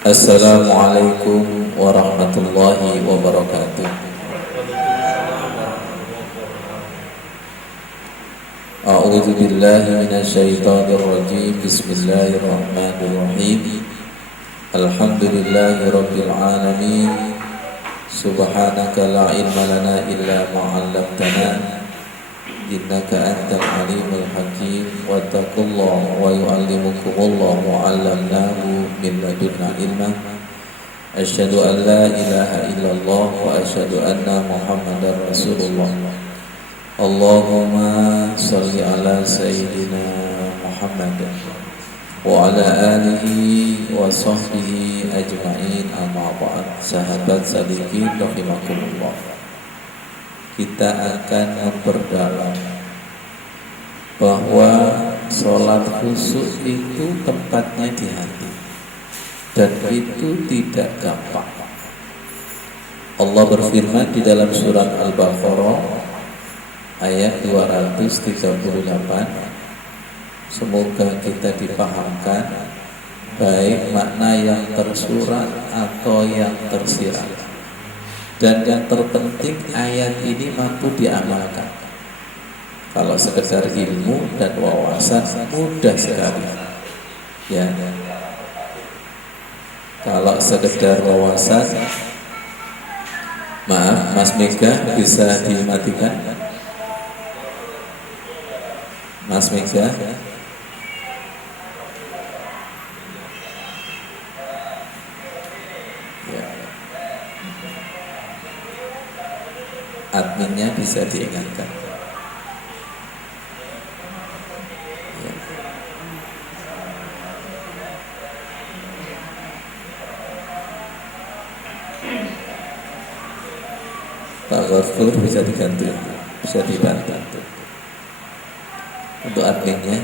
Assalamualaikum warahmatullahi wabarakatuh. A'udzu billahi minasyaitonir rajim. Bismillahirrahmanirrahim. Alhamdulillahi rabbil alamin. Subhanaka la ilma lana illa ma 'allamtana. Innaka antal alimul hakim. Wattaqullaha wa yu'allimukumullahu wa 'allamnahu min ladunna ilma. Asyhadu an la ilaha illallah wa asyhadu anna Muhammadar Rasulullah. Allahumma shalli ala sayyidina Muhammad wa ala alihi wa sahbihi ajma'in, amma ba'd. Sahabat sadiqin rahimakumullah, kita akan memperdalam bahwa sholat khusyuk itu tempatnya di hati, dan itu tidak gampang. Allah berfirman di dalam surat Al-Baqarah ayat 238. Semoga kita dipahamkan baik makna yang tersurat atau yang tersirat. Dan yang terpenting, ayat ini mampu diamalkan. Kalau sekedar ilmu dan wawasan mudah sekali, ya. Kalau sekedar wawasan, maaf, Mas Mega bisa dimatikan. Mas Mega, adminnya bisa diingatkan. Ya. Pak Ghafur bisa diganti, bisa dibantu untuk adminnya.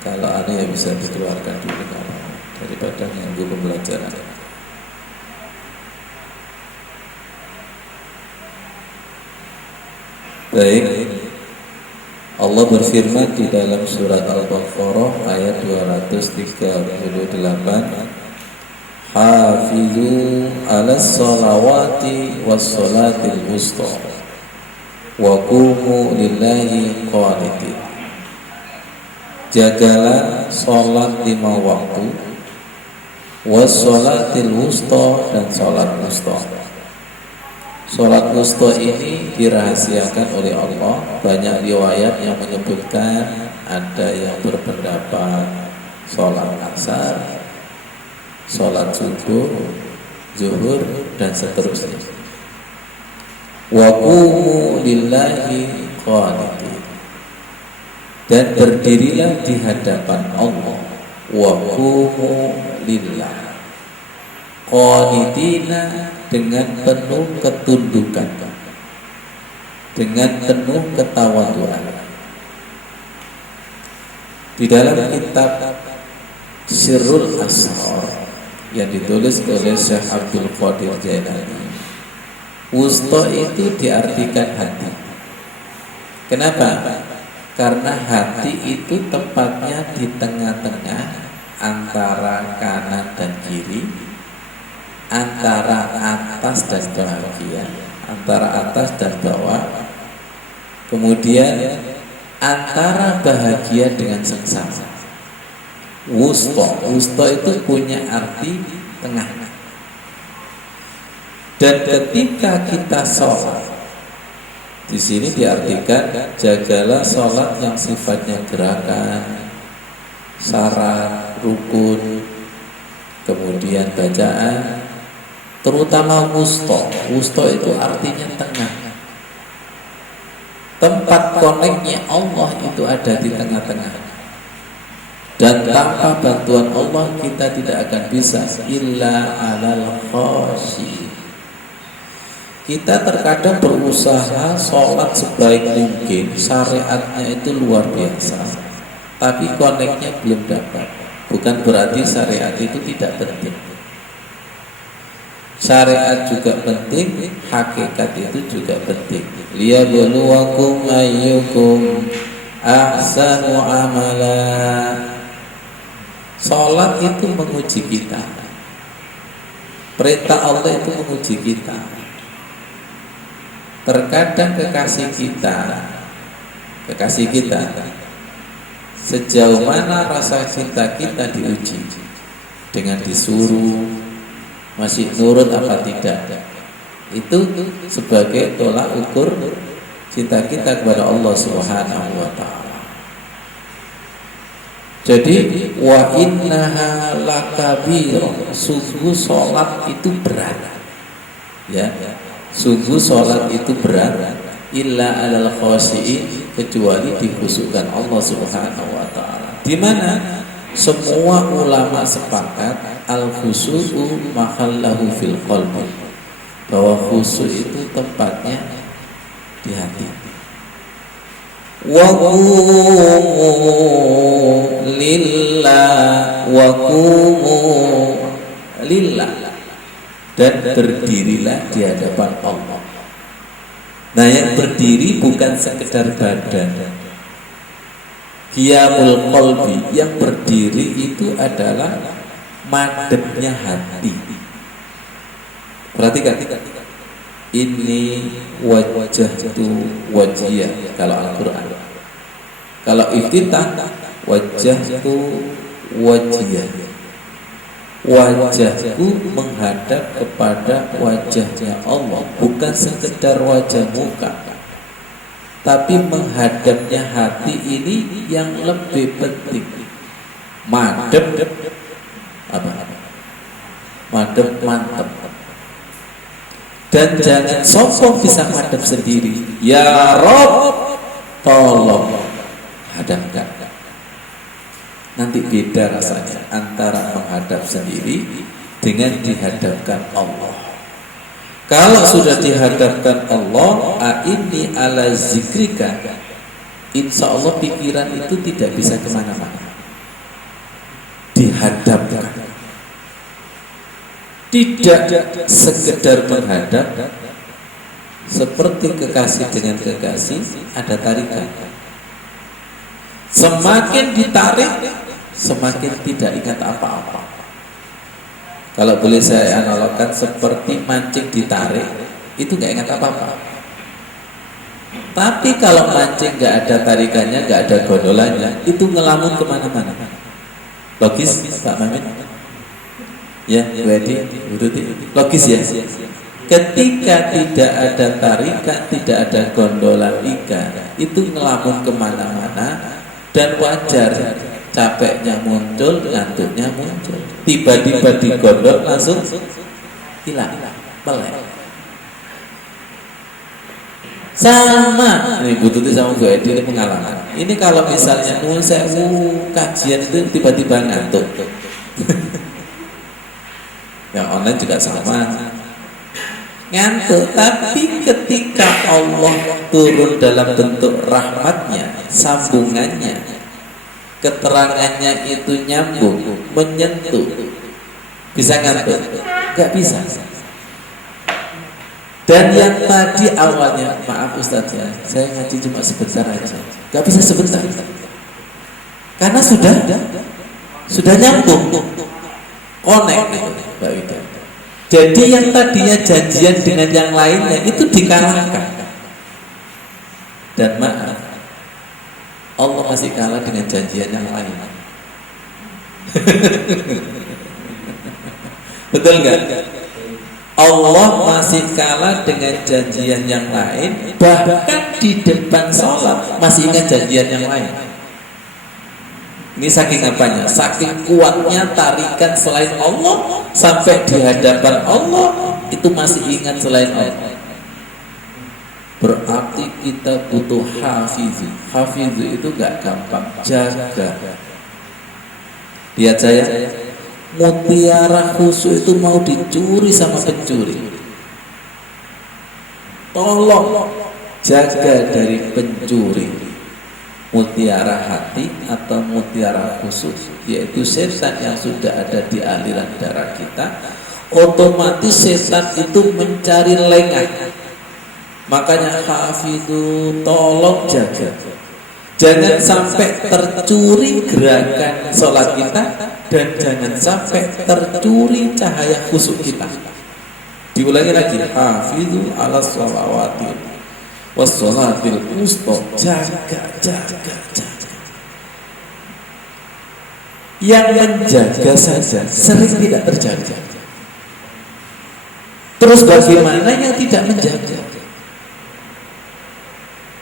Kalau ada yang bisa dikeluarkan dulu daripada mengganggu pembelajaran. Baik, Allah berfirman di dalam surat Al-Baqarah ayat 238, hafizu ala salawati was salatil wusta wa qumu lillahi qanitin. Jagalah salat 5 waktu, was salatil wusta, dan salat wusta. Salat wusta ini dirahasiakan oleh Allah. Banyak riwayat yang menyebutkan, ada yang berpendapat salat asar, salat subuh, zuhur, dan seterusnya. Wa qumu lillahi qanitin, dan berdirilah di hadapan Allah. Wa qumu lillah qanitina, dengan penuh ketundukan, dengan penuh ketawaduan. Di dalam kitab Sirrul Asrar yang ditulis oleh Syekh Abdul Qadir Jailani, wusta itu diartikan hati. Kenapa? Karena hati itu tempatnya di tengah-tengah antara kanan dan kiri, antara atas dan bahagia, antara atas dan bawah, kemudian antara bahagia dengan sengsara. Wusta itu punya arti tengah. Dan ketika kita sholat, di sini diartikan jagalah sholat yang sifatnya gerakan, syarat, rukun, kemudian bacaan, terutama wusta. Wusta itu artinya tengah. Tempat koneknya Allah itu ada di tengah-tengah. Dan tanpa bantuan Allah kita tidak akan bisa. Illa alal khashi. Kita terkadang berusaha sholat sebaik mungkin, syariatnya itu luar biasa, tapi koneknya belum dapat. Bukan berarti syariat itu tidak penting. Syariat juga penting, hakikat itu juga penting. Liyabluwakum ayyukum ahsanu amala. sholat itu menguji kita. Perintah Allah itu menguji kita. Terkadang kekasih kita sejauh mana rasa cinta kita diuji dengan disuruh masih nurut apa tidak. Itu sebagai tolak ukur cinta kita kepada Allah Subhanahu wa taala. Jadi wa innaha lakabirah, sungguh salat itu berat. Ya. Sungguh salat itu berat, illa alal khashiin, kecuali dikhususkan Allah Subhanahu wa taala. Di mana semua ulama sepakat al khusyu'u mahallahu fil qalbi, bahwa khusyuk itu tempatnya di hati. Wa qumu lillah wa qumu lillah, dan berdirilah di hadapan Allah. Nah, yang berdiri bukan sekedar badan. Qiyamul qalbi, yang berdiri itu adalah madepnya hati. Perhatikan, ini wajjahtu wajhiyah kalau Al-Quran. Kalau iftitah, wajjahtu wajhiyah, wajahku menghadap kepada wajahnya Allah, bukan sekedar wajah muka, tapi menghadapnya hati ini yang lebih penting. Madep apa? Madep mantap. Dan jangan sombong bisa madep sendiri. Ya Rob, tolong hadapkan. Nanti beda rasanya antara menghadap sendiri dengan dihadapkan Allah. Kalau sudah dihadapkan Allah, ini ala zikrika, insya Allah pikiran itu tidak bisa kemana-mana. Dihadapkan, tidak sekedar menghadap. Seperti kekasih dengan kekasih, ada tarikan. Semakin ditarik, semakin tidak ingat apa-apa. Kalau boleh saya analogkan seperti mancing ditarik, itu nggak ingat apa-apa. Tapi kalau mancing nggak ada tarikannya, nggak ada gondolanya, itu ngelamun kemana-mana. Logis, Pak Mamin? Ya, Bu Edi, Bu Ruti, logis ya? Ketika tidak ada tarikan, tidak ada gondola ikan, itu ngelamun kemana-mana. Dan wajar, capeknya muncul, ngantuknya muncul. Tiba-tiba digondol langsung hilang, melek. Sama, ini Bu Tuti sama Bu Edi ini pengalaman. Ini kalau misalnya kajian itu tiba-tiba ngantuk. Yang online juga sama, ngantuk. Tapi ketika Allah turun dalam bentuk rahmatnya, sambungannya, keterangannya itu nyambung, menyentuh, bisa ngantuk? Gak bisa. Dan yang tadi awalnya, maaf Ustaz ya, saya ngaji cuma sebentar aja, gak bisa sebentar, karena sudah nyambung, connect Mbak Wida. Jadi yang tadinya janjian dengan yang lainnya itu dikalahkan. Dan maaf, Allah masih kalah dengan janjian yang lain. Betul nggak? Allah masih kalah dengan janjian yang lain. Bahkan di depan sholat masih ingat janjian yang lain. Ini saking apanya? Saking kuatnya tarikan selain Allah, sampai di hadapan Allah itu masih ingat selain Allah. Berarti kita butuh hafizu. Hafizu itu gak gampang, jaga. Lihat saya, mutiara khusyuk itu mau dicuri sama pencuri. Tolong jaga dari pencuri mutiara hati atau mutiara khusus, yaitu setan yang sudah ada di aliran darah kita. Otomatis setan itu mencari lengah. Makanya hafidhu, tolong jaga. Jangan sampai tercuri gerakan sholat kita, dan jangan sampai tercuri cahaya khusyuk kita. Diulangi lagi, hafizu ala sholawati wassolatil wusta. Jaga. Yang menjaga saja sering tidak terjaga. Terus bagaimana yang tidak menjaga?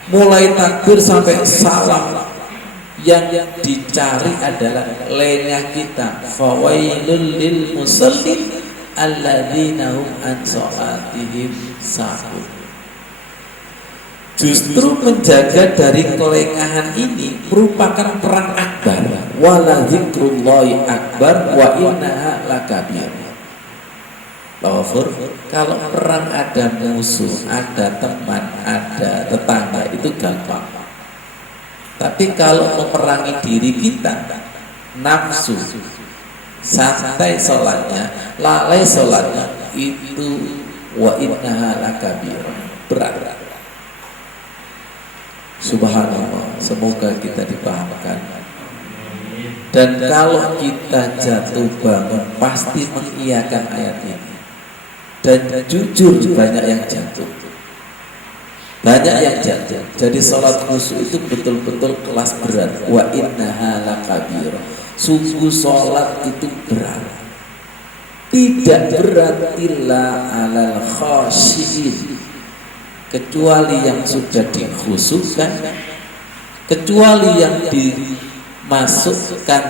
Mulai takbir sampai salam, yang dicari adalah lengah kita. Fawailul lil musallin alladzina hum an sholatihim sahun. Justru menjaga dari kelengahan ini merupakan perang akbar. Wala dzikrullahi akbar wa innaha lakabir. Kalau perang ada musuh, ada teman, ada tetangga, itu gampang. Tapi kalau memerangi diri kita, nafsu, santai sholatnya, lalai sholatnya, itu wa innaha lakabir, berat. Subhanallah, semoga kita dipahamkan. Dan kalau kita jatuh bangun, pasti mengiyakan ayat ini. Dan jujur banyak yang jatuh, jadi sholat khusyuk itu betul-betul kelas berat. Wa innaha lakabir, sungguh sholat itu berat. Tidak berat illa alal khashiin, kecuali yang sudah dikhusyukkan, kecuali yang dimasukkan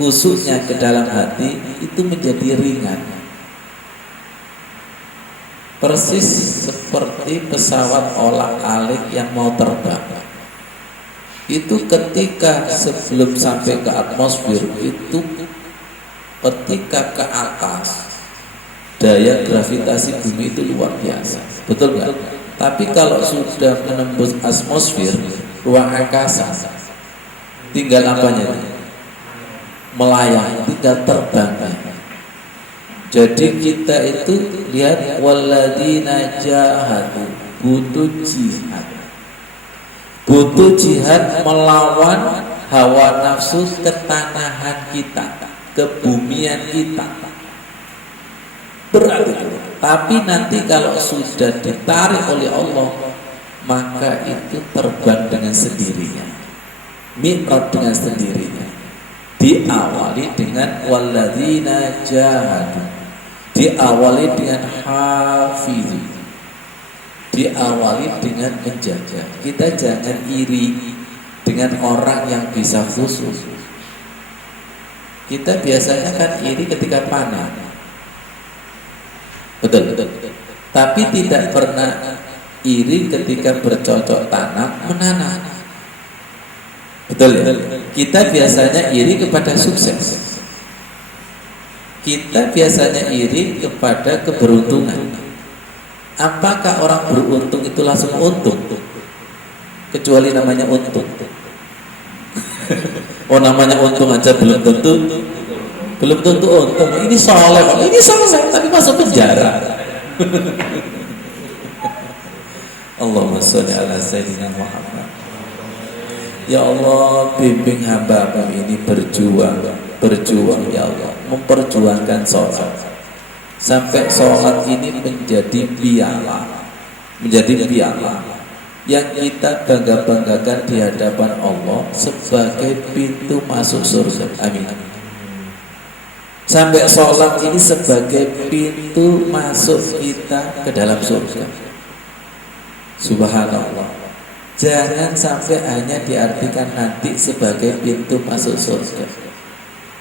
khusyuknya ke dalam hati, itu menjadi ringan. Persis seperti pesawat olak-alik yang mau terbang. Itu ketika sebelum sampai ke atmosfer, itu ketika ke atas, daya gravitasi bumi itu luar biasa, betul nggak? Tapi kalau sudah menembus atmosfer, ruang angkasa, tinggal apanya? Melayang, tinggal terbang. Jadi kita itu lihat, walladzina jahadu, butuh jihad melawan hawa nafsu, ketanahan kita, kebumian kita. Berat itu. Tapi nanti kalau sudah ditarik oleh Allah, maka itu terbang dengan sendirinya, mi'raj dengan sendirinya. Diawali dengan walladzina jahadu, diawali dengan hafizu, diawali dengan menjaga. Kita jangan iri dengan orang yang bisa khusyuk. Kita biasanya kan iri ketika panen, betul. Tapi tidak pernah iri ketika bercocok tanam menanam, betul ya? Kita biasanya iri kepada sukses. Kita biasanya iri kepada keberuntungan. Apakah orang beruntung itu langsung untung? Kecuali namanya untung. Oh, namanya untung aja belum tentu untung. Ini soleh tapi masuk penjara. Allahumma sholli ala sayyidina Muhammad. Ya Allah, bimbing hamba-Mu ini berjuang ya Allah, memperjuangkan sholat sampai sholat ini menjadi piala yang kita bangga-banggakan di hadapan Allah sebagai pintu masuk surga. Amin. Sampai sholat ini sebagai pintu masuk kita ke dalam surga. Subhanallah. Jangan sampai hanya diartikan nanti sebagai pintu masuk surga.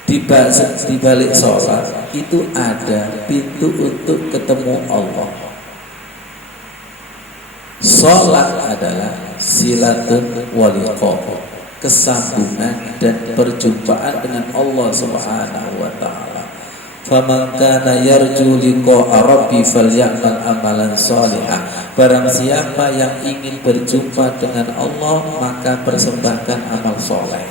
Di balik sholat itu ada pintu untuk ketemu Allah. Sholat adalah silatun waliqa, kesambungan dan perjumpaan dengan Allah Subhanahu wa ta'ala. Faman kana yarju liqa'a rabbi falyamal amalan sholihan. Barang siapa yang ingin berjumpa dengan Allah, maka persembahkan amal soleh.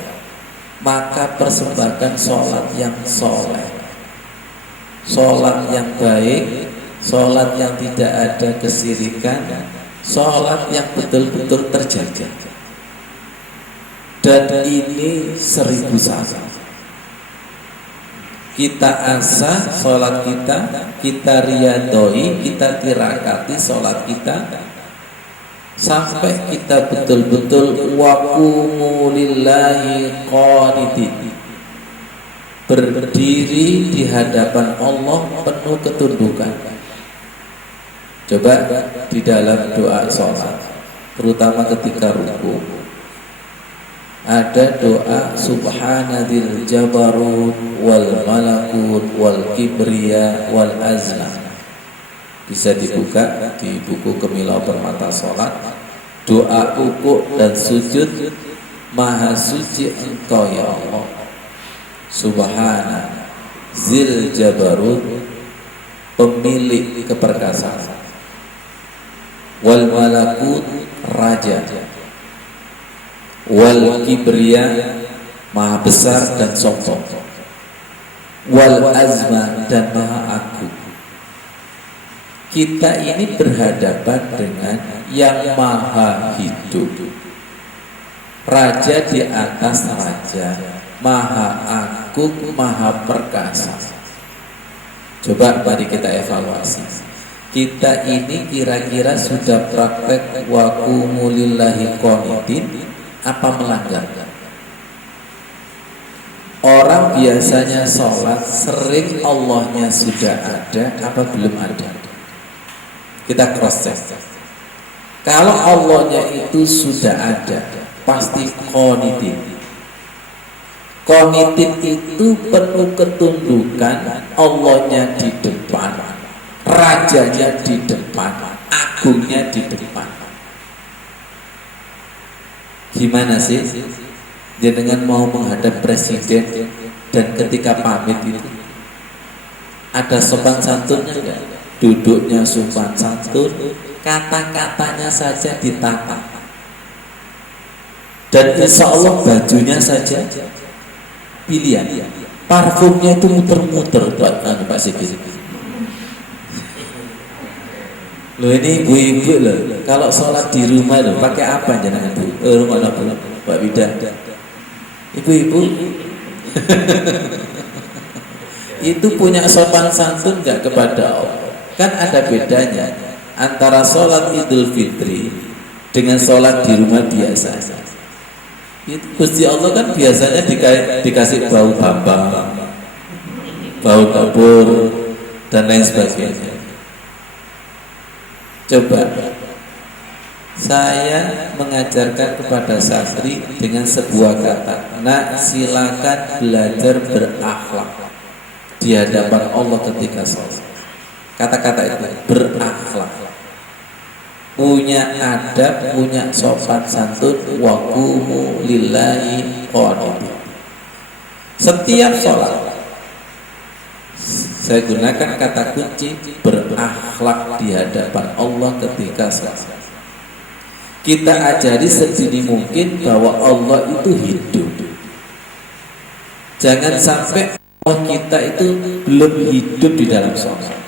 Maka persembahkan sholat yang soleh, sholat yang baik, sholat yang tidak ada kesirikan, sholat yang betul-betul terjaga. dan ini 1000 salah. Kita asah sholat kita riyadoi, kita tirakati sholat kita sampai kita betul-betul waqumu lillahi qanitin, berdiri di hadapan Allah penuh ketundukan. Coba di dalam doa sholat, terutama ketika ruku, ada doa subhanadzil jabarut wal malakut wal kibriya wal azna. Bisa dibuka di buku Kemilau Permata Sholat. Doa uku dan sujud, maha suci Engkau ya Allah, subhana zil jabarut, pemilik keperkasaan, wal malakut, raja, wal kibriya, maha besar dan sombong, wal azma, dan maha agung. Kita ini berhadapan dengan yang maha hidup, raja di atas raja, maha agung, maha perkasa. Coba mari kita evaluasi. Kita ini kira-kira sudah praktek waqumu lillahi qanitin apa melanggar? Orang biasanya sholat sering Allahnya sudah ada apa belum ada? Kita cross check. Kalau Allahnya itu sudah ada, pasti qanitin. Qanitin itu penuh ketundukan, Allahnya di depan, rajanya di depan, agungnya di depan. Gimana sih jenengan mau menghadap presiden dan ketika pamit itu ada sopan santunnya enggak? Duduknya sopan santun, kata-katanya saja ditata, dan insya Allah bajunya saja pilihan, parfumnya itu muter-muter. Pak Sigit, loh ini ibu-ibu loh, kalau sholat di rumah loh pakai apa jenengan bu? Rumah Pak Bidan, ibu-ibu itu punya sopan santun nggak kepada Allah? Kan ada bedanya antara sholat Idul Fitri dengan sholat di rumah biasa. Gusti Allah kan biasanya dikasih bau bambang, bau dapur, dan lain sebagainya. Coba saya mengajarkan kepada santri dengan sebuah kata, nak silakan belajar berakhlak di hadapan Allah ketika sholat. Kata-kata itu berakhlak, punya adab, punya sopan santun, waqumu lillahi qanitin. Setiap sholat saya gunakan kata kunci berakhlak di hadapan Allah ketika sholat. Kita ajari sedini mungkin bahwa Allah itu hidup. Jangan sampai Allah kita itu belum hidup di dalam sholat.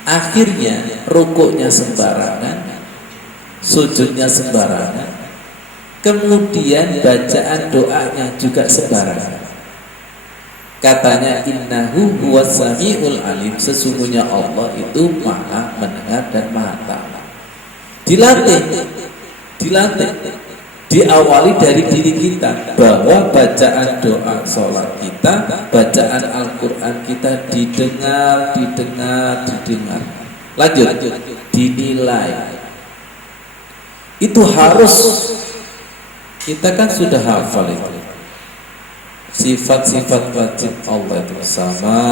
Akhirnya rukuknya sembarangan, sujudnya sembarangan, kemudian bacaan doanya juga sembarangan. Katanya innahu huwas samiul alim, sesungguhnya Allah itu maha mendengar dan maha tahu. Dilatih, diawali dari diri kita bahwa bacaan doa sholat kita, bacaan Al-Quran kita didengar. Lanjut, dinilai. Itu harus, kita kan sudah hafal itu sifat-sifat wajib Allah itu, sama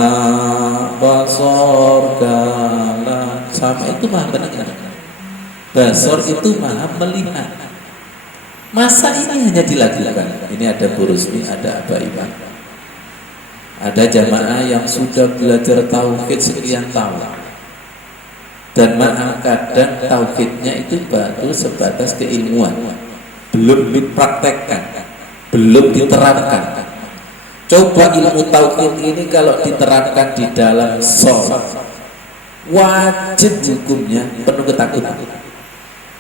basor gala, sama itu maha mendengar, basor itu maha melihat. Masa ini hanya dilakukan? Ini ada Bu Rusmi, ada Abah Iman, ada jamaah yang sudah belajar tauhid sekian tahun, dan maaf kadang tauhidnya itu baru sebatas keilmuan, belum dipraktekkan, belum diterapkan. Coba ilmu tauhid ini kalau diterapkan di dalam sholat, wajib hukumnya penuh ketakutan,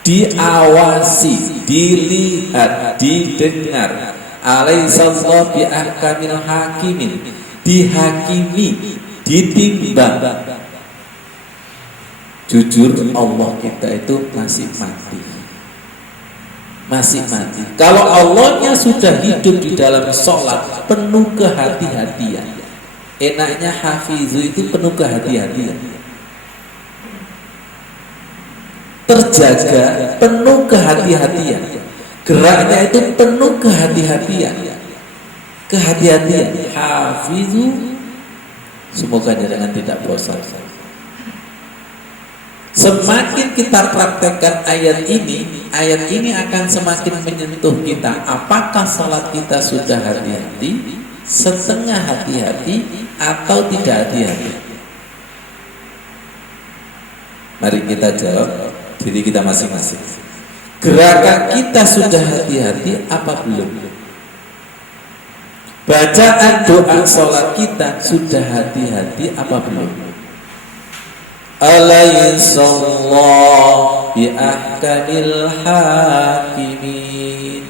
diawasi, dilihat, didengar, Alaihissallahu bi ahkamil hakimin, dihakimi, ditimbang. Jujur Allah kita itu masih mati. Masih mati. Kalau Allahnya sudah hidup di dalam sholat, penuh kehati-hatian. Enaknya hafizu itu penuh kehati-hatian. Terjaga, penuh kehati-hatian. Geraknya itu penuh kehati-hatian. Kehati-hatian. Hafizu, semoga jangan tidak bosan. Semakin kita praktekkan ayat ini akan semakin menyentuh kita. Apakah salat kita sudah hati-hati, setengah hati-hati, atau tidak hati-hati? Mari kita jawab diri kita masing-masing. Gerakan kita sudah hati-hati apa belum? Bacaan doa salat kita sudah hati-hati apa belum? Alaihissallahu bi ahkamil hakimin.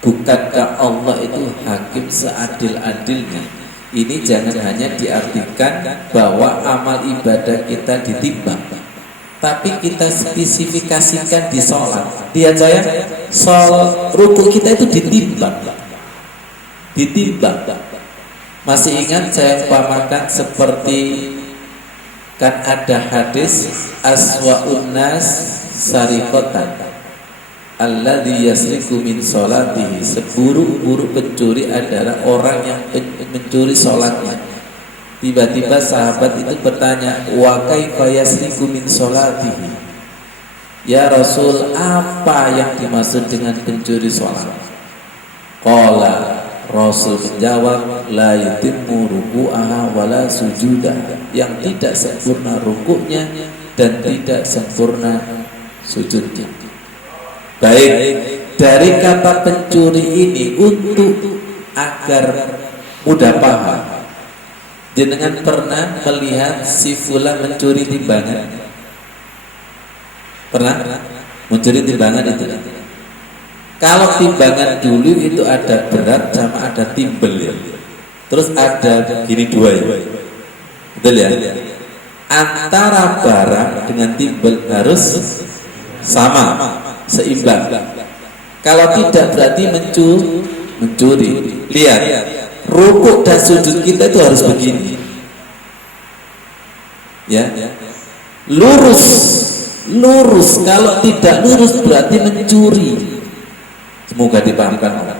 Bukankah Allah itu hakim seadil-adilnya? Ini jangan hanya diartikan bahwa amal ibadah kita ditimbang, tapi kita spesifikasikan di sholat. Lihat saya, sholat ruku kita itu ditimbang. Masih ingat saya umpamakan seperti, kan ada hadis aswa'un nas sariqatan alladzi yasriqu min sholatihi, seburuk-buruk pencuri adalah orang yang mencuri sholatnya. Tiba-tiba sahabat itu bertanya, wa kaifa yasriqu min sholatihi, ya Rasul, apa yang dimaksud dengan pencuri sholat? Qala, Rasul menjawab, la yutimmu ruku'aha wala sujudah, yang tidak sempurna rukuknya dan tidak sempurna sujudnya. Baik, dari kata pencuri ini, untuk agar mudah paham, jenengan pernah melihat si fulan mencuri timbangan? Pernah? Mencuri timbangan itu? Kalau timbangan dulu itu ada berat sama ada timbel ya. Terus ada gini dua ya. Betul ya? Antara barang dengan timbel harus sama, seimbang. Kalau tidak berarti mencuri. Lihat, rukuk dan sujud kita itu harus begini. Ya. Lurus. Kalau tidak lurus berarti mencuri. Semoga dipahamkan orang,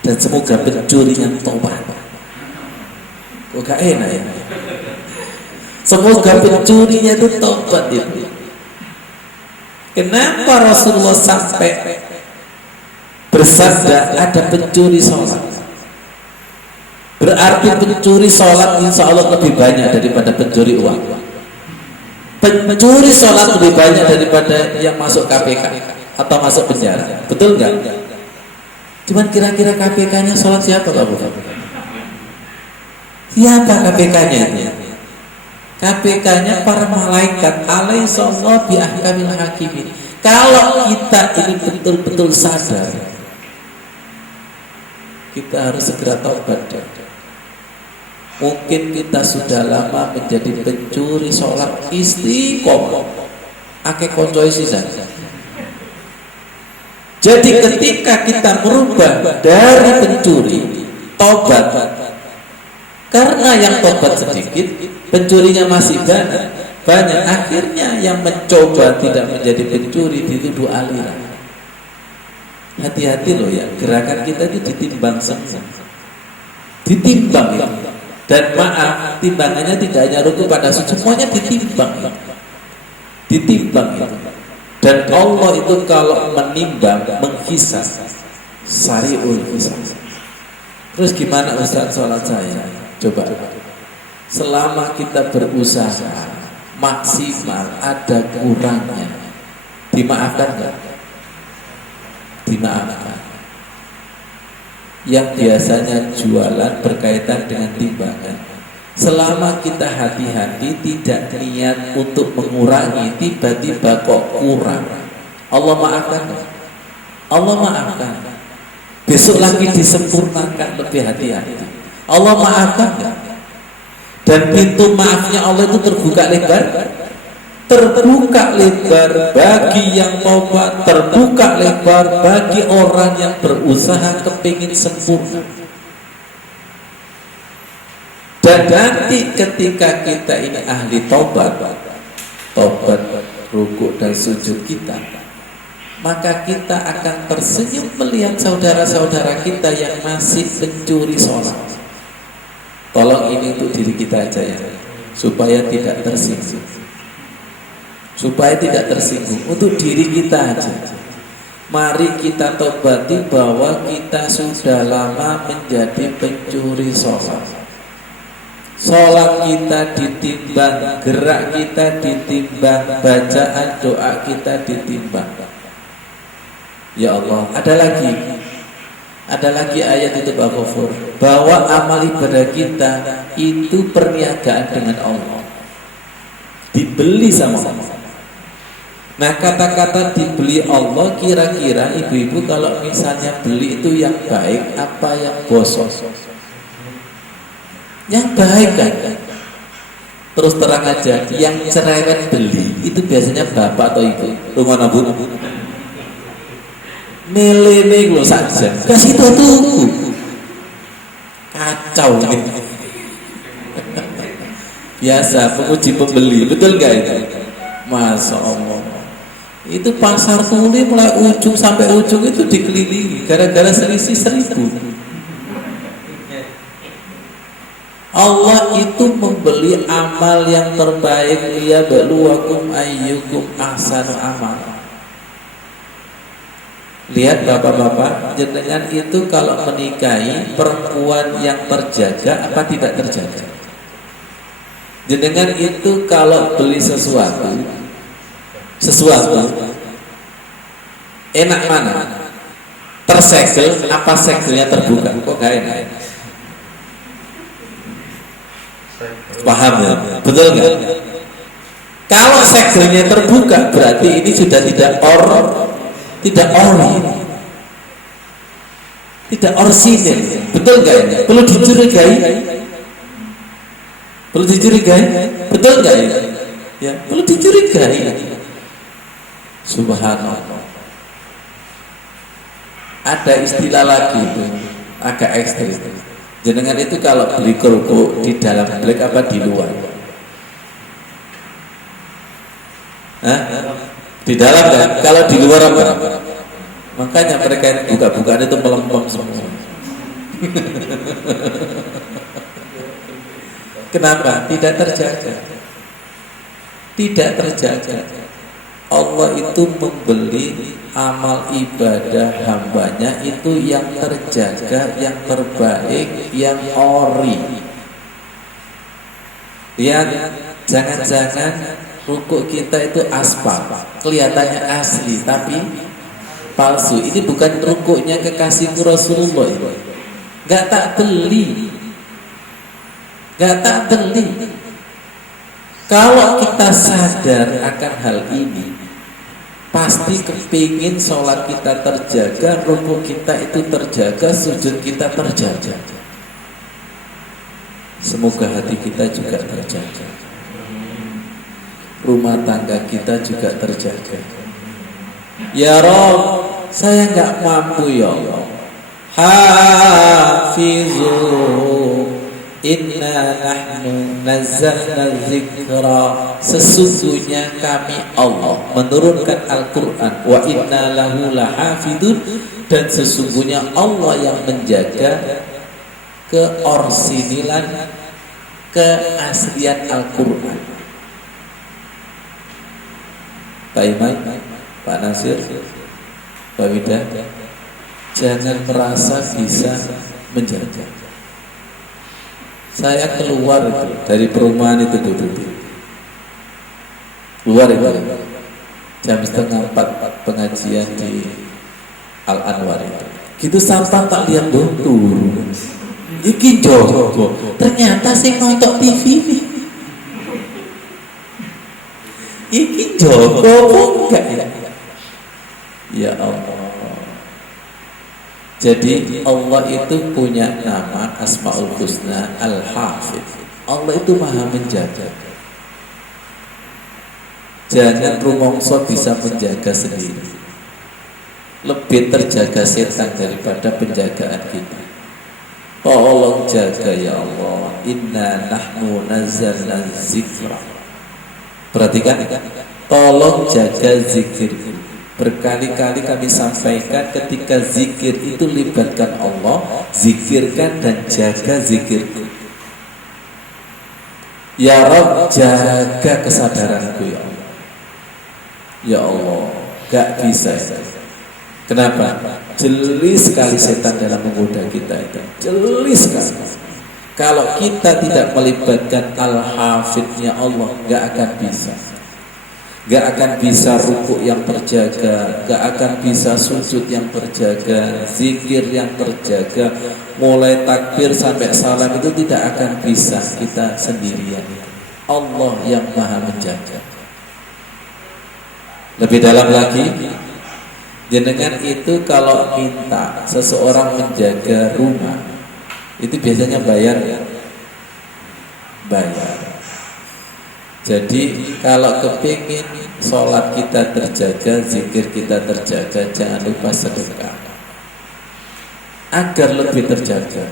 dan semoga pencurinya tobat. Kok gak enak ya? Semoga pencurinya itu tobat itu. Kenapa Rasulullah sampai bersabda ada pencuri sholat? Berarti pencuri sholat insya Allah lebih banyak daripada pencuri uang. Pencuri sholat lebih banyak daripada yang masuk KPK atau masuk penjara, betul nggak? Cuman kira-kira KPK-nya sholat siapa Pak? Siapa KPK-nya? KPK-nya para malaikat. Alaihissallahu bi ahkamil hakimin. Kalau kita ini betul-betul sadar, kita harus segera taubat. Mungkin kita sudah lama menjadi pencuri sholat istiqomah, akeh koncoy sisa. Jadi ketika kita merubah dari pencuri tobat, karena yang tobat sedikit, pencurinya masih banyak, akhirnya yang mencoba tidak menjadi pencuri dituduh aliran. Hati-hati loh ya, gerakan kita itu ditimbang semua, ditimbang ya. Dan maaf, timbangannya tidak hanya rukuk pada sujud, semuanya ditimbang ya. Dan Allah itu kalau menimbang, menghisab, sari'ul hisab. Terus gimana Ustaz sholat saya? Coba, selama kita berusaha maksimal, ada kurangnya, dimaafkan nggak? Dimaafkan. Yang biasanya jualan berkaitan dengan timbangan, selama kita hati-hati, tidak niat untuk mengurangi, tiba-tiba kok kurang, Allah maafkan. besok lagi disempurnakan, lebih hati-hati. Allah maafkan ya? Dan pintu maafnya Allah itu terbuka lebar, bagi yang taubat, terbuka lebar bagi orang yang berusaha kepingin sempurna. Dan nanti ketika kita ini ahli taubat rukuk dan sujud kita, maka kita akan tersenyum melihat saudara-saudara kita yang masih mencuri sholat. Tolong ini untuk diri kita aja ya, supaya tidak tersinggung. Untuk diri kita aja. Mari kita tobati bahwa kita sudah lama menjadi pencuri sholat. Sholat kita ditimbang, gerak kita ditimbang, bacaan doa kita ditimbang. Ya Allah, ada lagi ayat itu Pak Ghafur, bahwa amal ibadah kita itu perniagaan dengan Allah, dibeli sama Allah. Nah, kata-kata dibeli Allah, kira-kira ibu-ibu kalau misalnya beli itu yang baik apa yang bosok? Yang baik kan? Terus terang aja, yang cerewet beli itu biasanya bapak atau ibu? Rumah nabu? Milih lo saja, kasih tuku, kacau nih. Biasa penguji pembeli, betul gak itu? Masya Allah, itu pasar tuli mulai ujung sampai ujung itu dikelilingi gara-gara selisih 1.000. Allah itu membeli amal yang terbaik, liyabluwakum ayyukum ahsanu amala. Lihat bapak-bapak, jenengan itu kalau menikahi perempuan yang terjaga apa tidak terjaga? Jenengan itu kalau beli sesuatu enak mana? Tersegel apa segelnya terbuka? Kok gak enak? Paham ya? Betul nggak? Kalau segelnya terbuka berarti ini sudah tidak orsinil. Betul nggak ini? Perlu dicurigai? Betul nggak ini? Ya, perlu dicurigai. Subhanallah. Ada istilah lagi itu agak ekstrim. Jenengan itu kalau beli kerupuk di dalam black apa di luar? Hah? Di dalam kan? Kalau di luar apa? Makanya mereka yang buka-bukaan itu melempem semua. Kenapa? Tidak terjaga. Allah itu membeli amal ibadah hambanya itu yang terjaga, yang terbaik, yang ori. Lihat, jangan-jangan rukuk kita itu aspal, kelihatannya asli tapi palsu. Ini bukan rukuknya kekasihku Rasulullah itu. Gak tak beli. Kalau kita sadar akan hal ini, pasti kepingin sholat kita terjaga, rukuk kita itu terjaga, sujud kita terjaga. Semoga hati kita juga terjaga, rumah tangga kita juga terjaga. Ya Rabb, saya nggak mampu ya Allah. Hafizu, inna nahnu nazzalna dzikra, sesungguhnya kami Allah menurunkan Al-Quran, wa inna lahu lahafidun, dan sesungguhnya Allah yang menjaga keorsinilan, keaslian Al-Quran. Pak Iman, Pak Nasir, Pak Wida, jangan merasa bisa menjaga. Saya keluar itu dari perumahan itu duduk. Keluar itu jam 3:30 pengajian di Al-Anwar itu. Gitu sampah tak lihat turun. Iki jogo. Ternyata sing nonton TV. Iki jogo kok enggak ya? Ya Allah. Jadi Allah itu punya nama Asmaul Husna Al-Hafidh. Allah itu maha menjaga. Jangan rumongso bisa menjaga sendiri. Lebih terjaga setan daripada penjagaan kita. Tolong jaga ya Allah. Inna nahnu nazzalna dzikra. Perhatikan, tolong jaga zikir. Berkali-kali kami sampaikan ketika zikir itu libatkan Allah, zikirkan dan jaga zikir. Ya Rabb, jaga kesadaranku ya Allah. Ya Allah, gak bisa. Kenapa? Jeli sekali setan dalam menggoda kita itu. Jeli sekali. Kalau kita tidak melibatkan Al-Hafidhnya Allah, gak akan bisa. Gak akan bisa rukuk yang terjaga, gak akan bisa sujud yang terjaga, zikir yang terjaga, mulai takbir sampai salam itu tidak akan bisa kita sendirian. Allah yang maha menjaga. Lebih dalam lagi, jenengan itu kalau minta seseorang menjaga rumah, itu biasanya bayar ya? Bayar. Jadi kalau kepingin sholat kita terjaga, zikir kita terjaga, jangan lupa sedekah agar lebih terjaga.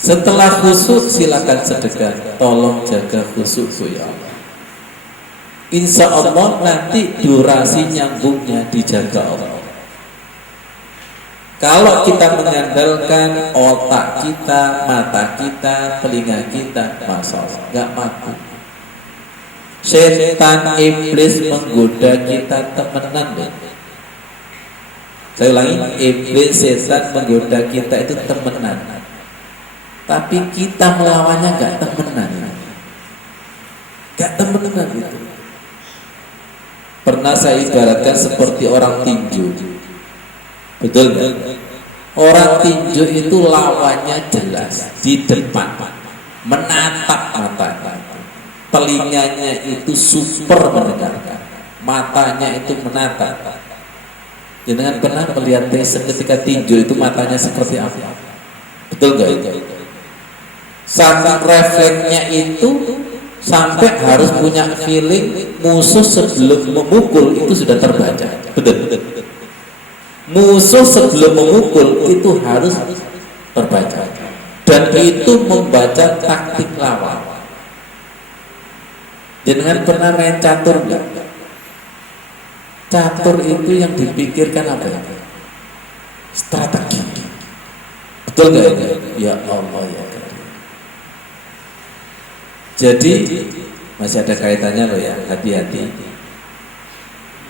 Setelah khusyuk silakan sedekah. Tolong jaga khusyukku ya Allah. Insya Allah nanti durasi nyambungnya dijaga Allah. Kalau kita mengandalkan otak kita, mata kita, telinga kita, masalah nggak mampu. Setan iblis menggoda kita temenan deh. Saya ulangi, iblis setan menggoda kita itu temenan. Tapi kita melawannya nggak temenan. Nggak temenan itu. Pernah saya ibaratkan seperti orang tinju. Betul kan? Orang tinju itu lawannya jelas di depan, menatap matanya, telinganya itu super mendengarkan, matanya itu menatap. Jangan pernah melihat ketika tinju itu matanya seperti apa? Betul gak itu? Sampai refleksnya itu sampai harus punya feeling musuh sebelum memukul itu sudah terbaca. Betul. Musuh sebelum memukul itu harus terbaca, dan itu membaca taktik lawan. Jangan pernah main catur enggak? Catur itu yang dipikirkan apa ya? Strategi. Betul enggak? Ya Allah ya. Jadi masih ada kaitannya loh ya, hati-hati.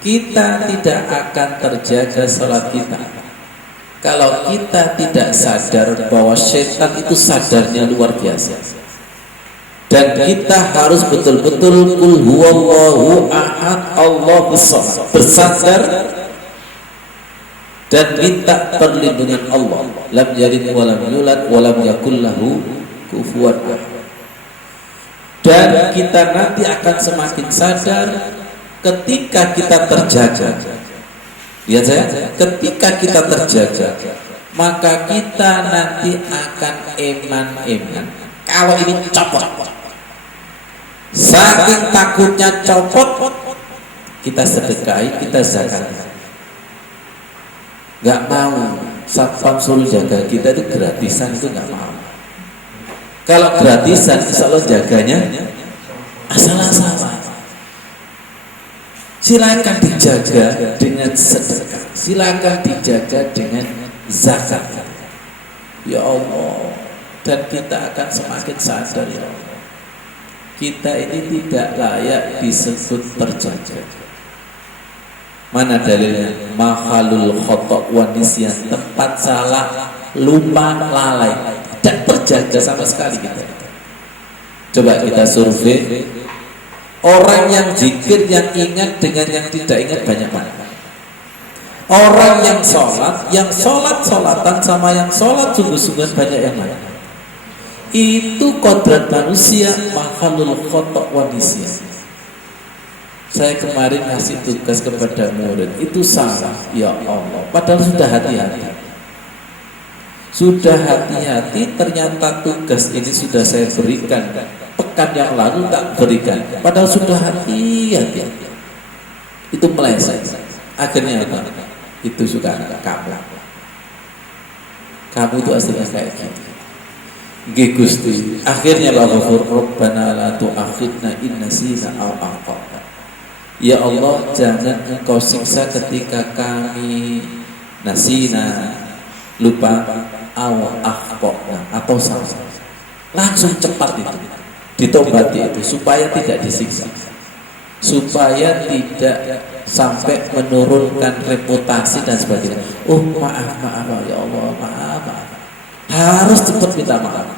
Kita tidak akan terjaga salat kita kalau kita tidak sadar bahwa setan itu sadarnya luar biasa. Dan kita harus betul-betul qul huwallahu ahad Allahus samad, bersadar dan minta perlindungan Allah. Lam yalid wa lam yulad wa lam yakul lahu kufuwan ahad. Dan kita nanti akan semakin sadar ketika kita terjaga. Lihat saya, ketika kita terjaga, maka kita nanti akan eman-eman. Kalau ini copot, saking takutnya copot, kita sedekahi, kita zakat. Gak mau satpam suruh jaga kita itu gratisan, itu gak mau. Kalau gratisan, insya Allah jaganya asal-asalan. Silakan dijaga dengan sedekah, silakan dijaga dengan zakat. Ya Allah, dan kita akan semakin sadar ya Allah, kita ini tidak layak disebut terjaga. Mana dalilnya? Makhalul khotok wa nisyan, tempat salah, lupa, lalai, tidak terjaga sama sekali kita. Coba kita survei. Orang yang zikir, yang ingat dengan yang tidak ingat banyak mana? Orang yang sholat-sholatan sama yang sholat sungguh-sungguh banyak yang mana? Itu kodrat manusia, makhlul khotok wa nisyan. saya kemarin ngasih tugas kepada murid itu salah, ya Allah, padahal sudah hati-hati. Sudah hati-hati, ternyata tugas ini sudah saya berikan pekan yang lalu tak berikan, padahal sudah hati-hati. Itu meleset. Akhirnya apa? Itu sudah kamu. Kamu itu aslinya kayak gitu. Nggih Gusti. Akhirnya la ghafur rabbana la tu'akhidna in nasina aw akhtana. Ya Allah, jangan Engkau siksa ketika kami nasina, lupa, atau salah. Langsung cepat itu ditobati itu supaya tidak disiksa, supaya tidak sampai menurunkan reputasi dan sebagainya. Oh maaf ya Allah, maaf. Harus cepat minta maaf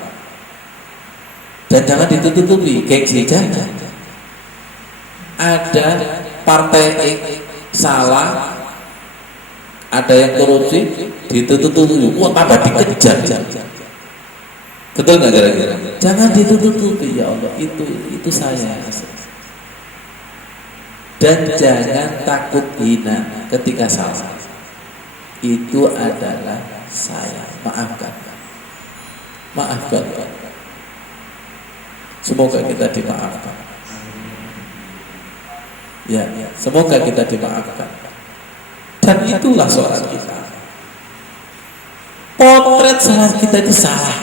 dan jangan ditutupi gengsi. Jangan ada partai salah, ada yang korupsi, ditutup-tutupi, wah tambah dikejar. Betul nggak kira-kira? Jangan ditutup-tutupi, ya Allah, itu saya. Dan jangan takut hina ketika salah. Itu adalah saya. Maafkan. Semoga kita dimaafkan. Ya, semoga kita dimaafkan. Dan itulah sholat kita. Potret sholat kita itu salah.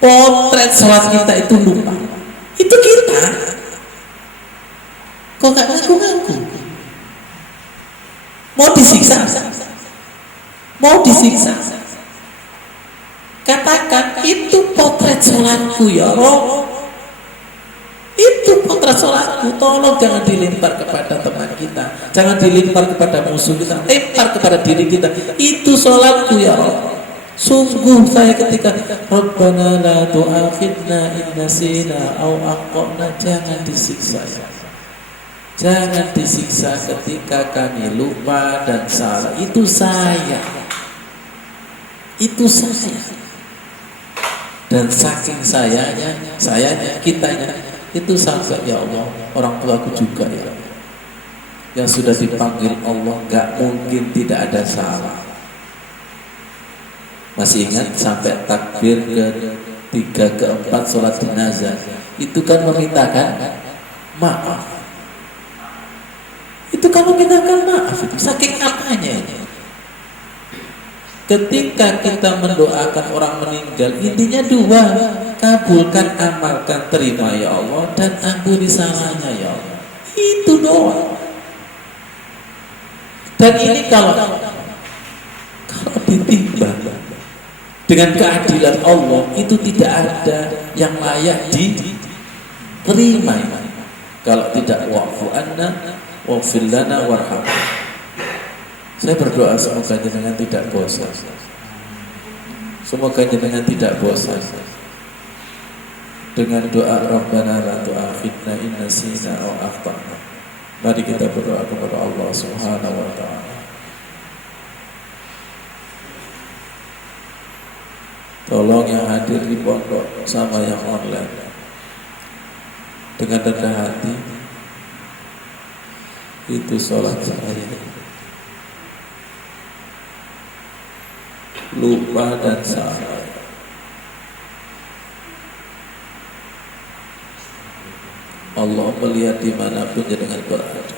Potret sholat kita itu lupa. Itu kita. Kok gak ngaku-ngaku? Mau disiksa? Katakan itu potret sholatku ya Allah. Itu potret sholatku. Tolong jangan dilempar kepada teman kita, jangan dilempar kepada musuh kita, lempar kepada diri kita. Itu sholatku ya Allah. Sungguh saya ketika Rabbana la tu'akhidna in nasina aw akhtana, jangan disiksa ya. Jangan disiksa ketika kami lupa dan salah. Itu saya. Dan saking sayanya, kitanya, itu sampai ya Allah, orang tuaku juga ya, yang sudah dipanggil Allah, gak mungkin tidak ada salah. Masih ingat sampai takbir ke-3, ke-4 sholat jenazah, itu kan memintakan maaf. Itu kan memintakan maaf, itu saking apanya ini. Ketika kita mendoakan orang meninggal, intinya dua, kabulkan, amalkan, terima ya Allah, dan ampuni salahnya ya Allah. Itu doa. Dan ini kalau ditimbang dengan keadilan Allah, itu tidak ada yang layak diterima. Kalau tidak wa'fu anna wa'fir lana warhamna. Saya berdoa semoga jenengan tidak bosan. Semoga jenengan tidak bosan dengan doa Rabbana la tu'akhidna in nasina aw akhtana. Mari kita berdoa kepada Allah Subhanahu wa taala. Tolong yang hadir di pondok sama yang online dengan rendah hati, itu sholat saya lupa dan salah. Allah melihat dimanapun jenengan berada.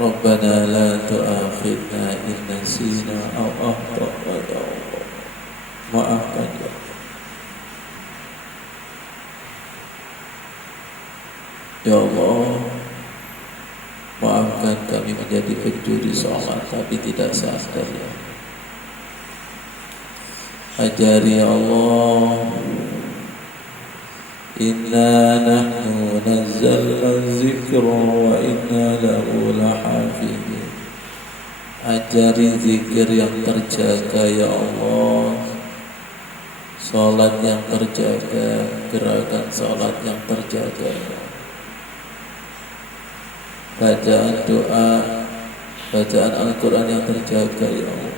Rabbana la tu'akhidna in nasina aw akhtana ya Allah. Maafkan ya Allah. Ya Allah, maafkan kami menjadi pencuri sholat tapi tidak sadar ya. Ajari ya Allah. Inna nahnu nazzalna dzikra wa inna lahu lahafidun. Ajari zikir yang terjaga ya Allah, salat yang terjaga, gerakan salat yang terjaga, bacaan doa, bacaan Al-Quran yang terjaga ya Allah.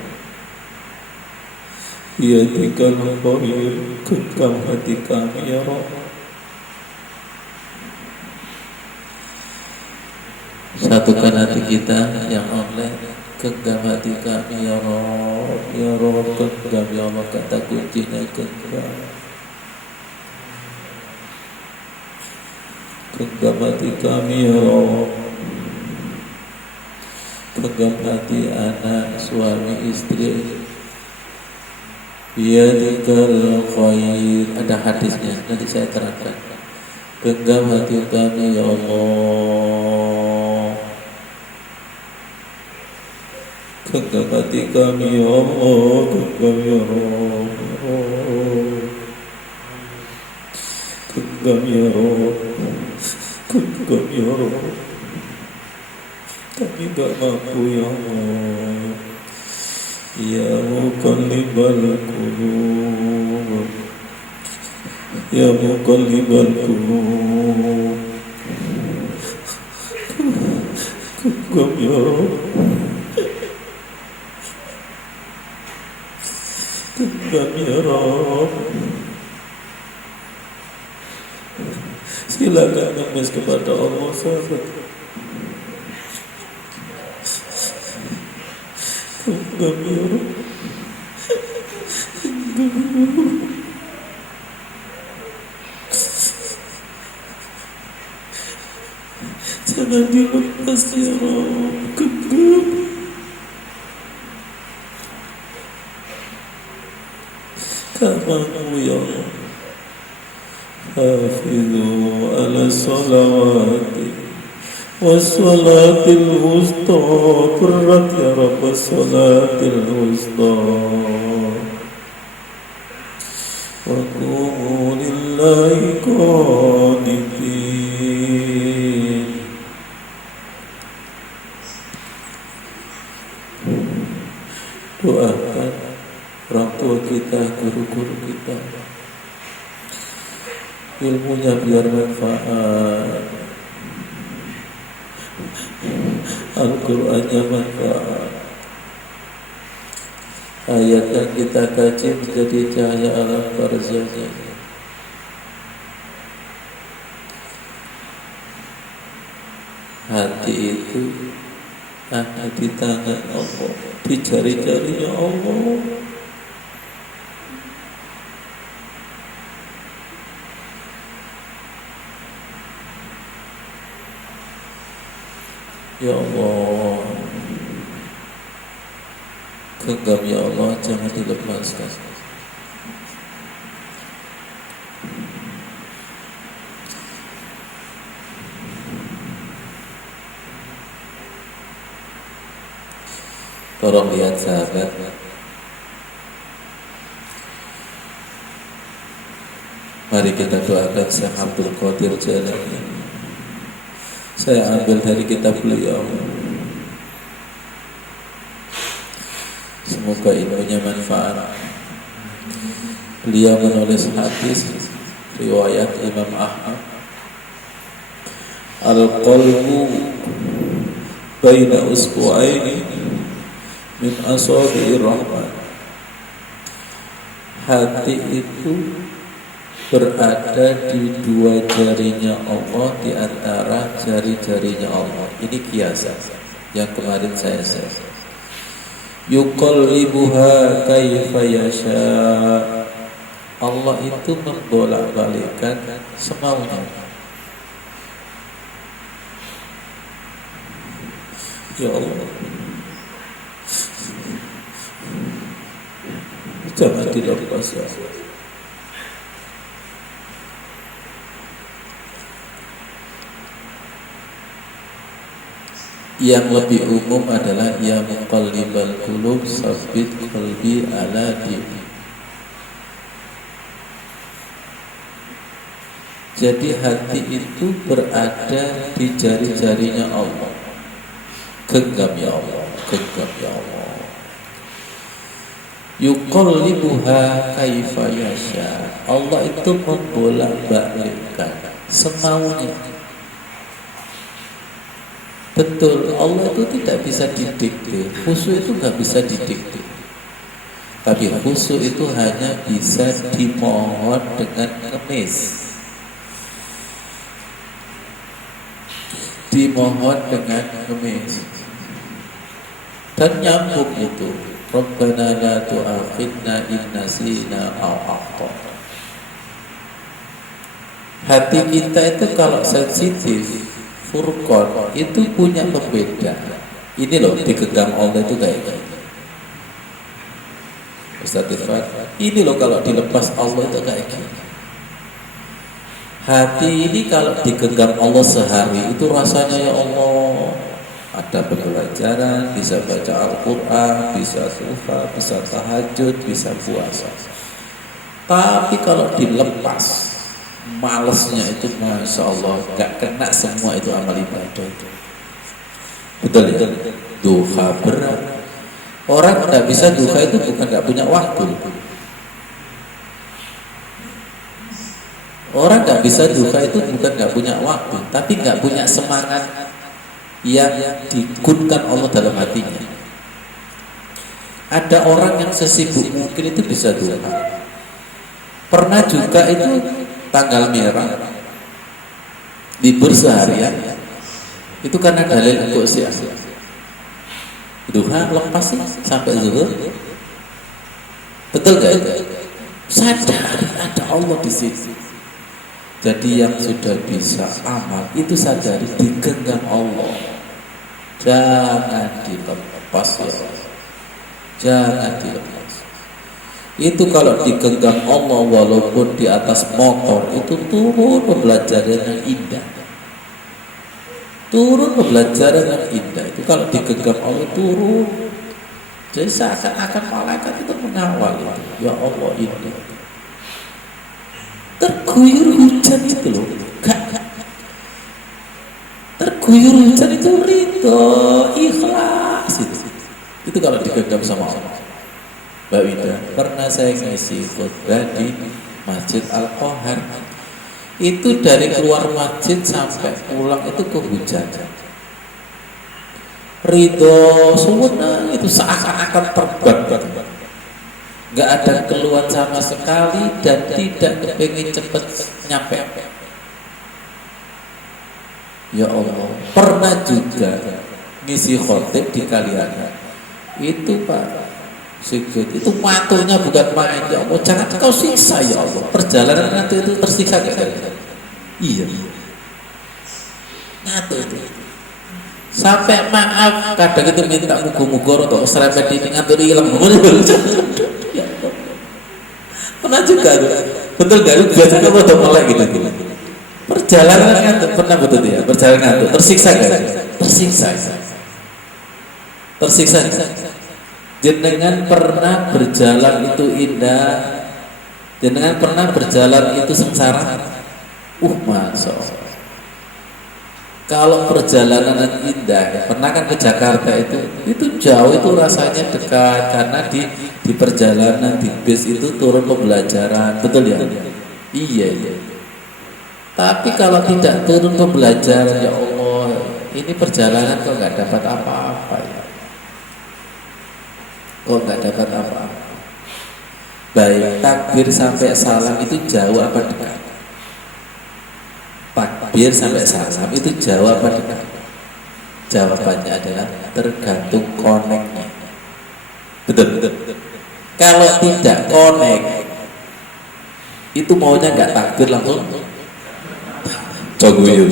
Biyadikal khair, genggam hati kami ya Allah. satukan hati kita yang online. Genggam hati kami ya Rob, ya Rob, genggam ya Allah, kata kuncinya genggam. Genggam hati kami ya Rob, genggam hati anak, suami, istri. Biyadikal khair, ada hadisnya, nanti saya terangkan. Genggam hati kami ya Allah, genggam hati kami ya Allah, genggam ya Rabb, genggam ya Rabb, genggam ya Rabb. Kami gak mampu ya Allah. Ya muqallibal qulub, ya muqallibal qulub, genggam ya Rabb, genggam ya Rabb. Silakan ngemis kepada Allah sahabat. Genggam ya Rabb, genggam ya Rabb. Jangan dilepas ya Rabb, genggam. Kamu ya Allah. Hafidhu ala salawati wassalatil wusta. Berat ya Rabb, wassalatil wusta. Wa qumu lillahi qanitin. Doakan orang tua kita, guru-guru kita, ilmunya biar manfaat, Al-Qur'annya manfaat, ayat yang kita kaji menjadi cahaya alam barzahnya. Hati itu ada di tangan Allah, di jari-jarinya Allah. Ya Allah, genggam ya Allah, jangan dilepaskan. Tolong lihat sahabat, mari kita doakan Syekh Abdul Qadir Jailani. Saya ambil dari kitab beliau. Semoga ilmunya manfaat. Beliau menulis hadis riwayat Imam Ahmad. Al-qalbu baina usbu'aini min asabi'ir rahman. Hati itu berada di dua jarinya Allah, di antara jari-jarinya Allah. Ini kiasan yang kemarin saya share. Yuqallibuha kaifa yasha. Allah itu membolak-balikkan semaunya. Ya Allah, jangan dilepas ya Allah. Yang lebih umum adalah ya muqallibal qulub sabbit qalbi ala dinik. Jadi hati itu berada di jari-jarinya Allah. Genggam ya Allah, genggam ya Allah. Yuqallibuha kaifa yasha. Allah itu membolak-balikkan semaunya. Betul, Allah itu tidak bisa didikte. Khusyuk itu nggak bisa didikte. Tapi khusyuk itu hanya bisa dimohon dengan ngemis. dimohon dengan ngemis dan nyambung itu. Rabbana la tu'akhidna in nasina aw akhtana. Hati kita itu kalau sensitif, furqan itu punya pembeda. Ini loh digenggam Allah itu kayak gini. Ustaz Irfan, ini loh kalau dilepas Allah itu kayak gini. Hati ini kalau digenggam Allah sehari itu rasanya ya Allah, ada pembelajaran, bisa baca Al-Quran, bisa sufa, bisa tahajud, bisa puasa. Tapi kalau dilepas, malesnya itu Masya Allah, gak kena semua itu amal ibadah itu. Betul ya? Duha berat. Orang gak bisa duha itu bukan gak punya waktu. Orang gak bisa duha itu bukan gak punya waktu, tapi gak punya semangat yang dikunkan Allah dalam hatinya. Ada orang yang sesibuk mungkin itu bisa duha. Pernah juga itu tanggal merah libur seharian itu karena dalil untuk sia-sia. Duha lepas sih sampai zuhur. Betul gak itu? Sadari ada Allah di situ. Jadi yang sudah bisa amal itu sadari digenggam Allah. Jangan dilepas ya Allah. Jangan dilepas. Itu kalau digenggam Allah walaupun di atas motor itu turun pembelajaran yang indah. Turun pembelajaran yang indah itu kalau digenggam Allah turun. Jadi seakan-akan malaikat itu mengawal itu. Ya Allah ini terguyur hujan itu loh. Terguyur hujan itu ridho, ikhlas itu kalau digenggam sama Allah. Mbak Wida, pernah saya ngisi khutbah di Masjid Al-Qahar. Itu dari keluar masjid sampai pulang itu kehujanan. Ridho sunnah itu seakan-akan terbang. Gak ada keluhan sama sekali dan tidak kepingin cepet nyampe. Ya Allah, pernah juga ngisi khotib di Kaliana. Itu Pak Sigit, itu maturnya bukan main. Ya Allah, jangan kau siksa ya Allah. Perjalanan nanti itu tersiksa gak? Iya. Ngatur itu. Sampai maaf kadang itu minta mugo-mugo atau serempet ini ngatur ilang. Ya Allah. Pernah juga betul gak? Biasa kamu udah mulai gitu. Perjalanan ngatur pernah betul ya? Perjalanan ngatur tersiksa gak? Tersiksa. Jenengan pernah berjalan itu indah, jenengan pernah berjalan itu sengsara. Masya Allah. Kalau perjalanan indah, pernah kan ke Jakarta itu jauh itu rasanya dekat karena di perjalanan di bis itu turun pembelajaran, betul ya? Iya. Tapi kalau tidak turun pembelajaran, ya Allah, ini perjalanan kok nggak dapat apa-apa ya. Kok nggak dapat apa-apa. Baik, takbir sampai salam itu jauh apa dekat? Takbir sampai salam itu jauh apa dekat? Jawabannya adalah tergantung koneknya. Betul. Kalau tidak konek, itu maunya nggak takbir langsung joguyur.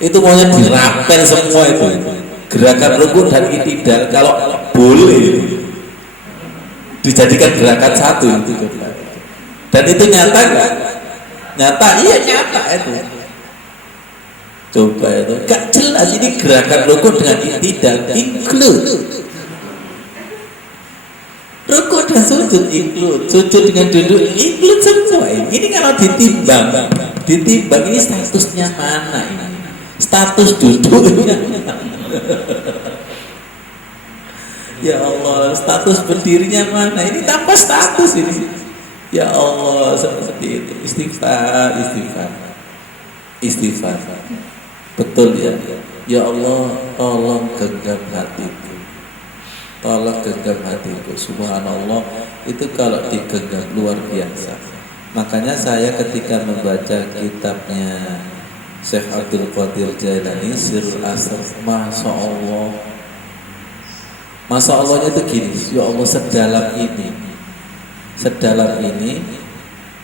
Itu maunya dirapel semua itu. Gerakan rukun dan i'tidal kalau boleh dijadikan gerakan satu itu. Dan itu nyata nggak? Nyata, iya nyata itu. Coba itu, gak jelas ini gerakan rukun dengan i'tidal include. Rukun dan sujud include, sujud dengan duduk include semua. Ini kalau ditimbang ini statusnya mana ini? Status duduknya. Ya Allah, status berdirinya mana? Ini tanpa status ini. Ya Allah, seperti itu. Istighfar. Betul ya. Ya Allah, tolong genggam hatiku. Subhanallah, itu kalau digenggam luar biasa. Makanya saya ketika membaca kitabnya Syekh Abdul Qadir Jailani Sirrul Asrar. Masya Allah, Masya Allahnya itu gini, ya Allah, sedalam ini,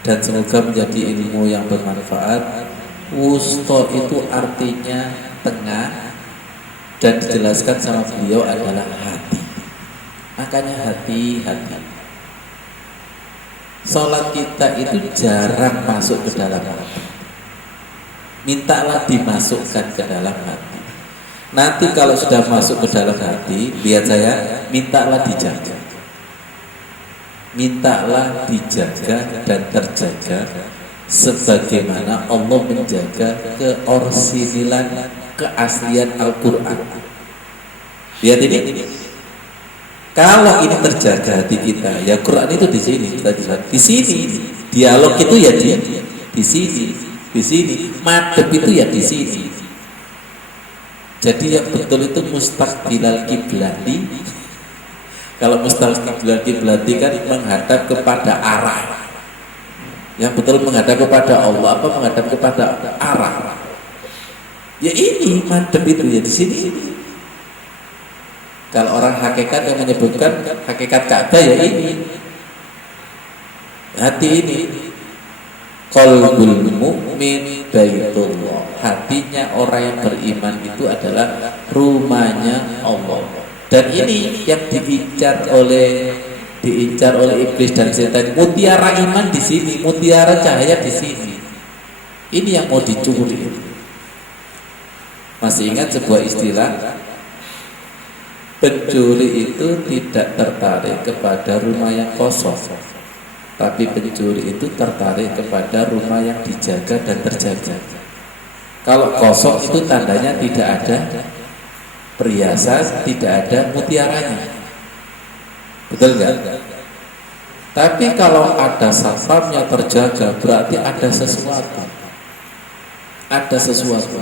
dan semoga menjadi ilmu yang bermanfaat. Wusto itu artinya tengah, dan dijelaskan sama beliau adalah hati. Makanya hati. Sholat kita itu jarang masuk ke dalam hati. Mintalah dimasukkan ke dalam hati. Nanti kalau sudah masuk ke dalam hati, lihat saya, mintalah dijaga. Mintalah dijaga dan terjaga sebagaimana Allah menjaga keorsinilan, keaslian Al-Quran. Lihat ini. Kalau ini terjaga hati kita, ya Quran itu di sini, kita bilang di sini. Dialog itu ya di sini. Madhab itu ya di sini. Jadi yang betul itu mustaqbilal kiblati. Kalau mustaqbilal kiblati kan menghadap kepada arah. Yang betul menghadap kepada Allah apa menghadap kepada arah? Ya ini madhab itu ya di sini. Kalau orang hakikat yang menyebutkan hakikat Ka'bah ya ini. Hati ini. Qalbul mu'min baitullah. Hatinya orang yang beriman itu adalah rumahnya Allah. Dan ini yang diincar oleh iblis dan setan. Mutiara iman di sini, mutiara cahaya di sini. Ini yang mau dicuri. Masih ingat sebuah istilah? Pencuri itu tidak tertarik kepada rumah yang kosong, tapi pencuri itu tertarik kepada rumah yang dijaga dan terjaga. Kalau kosong itu tandanya tidak ada perhiasan, tidak ada mutiaranya. Betul nggak? Tapi kalau ada satpamnya terjaga, berarti ada sesuatu. Ada sesuatu.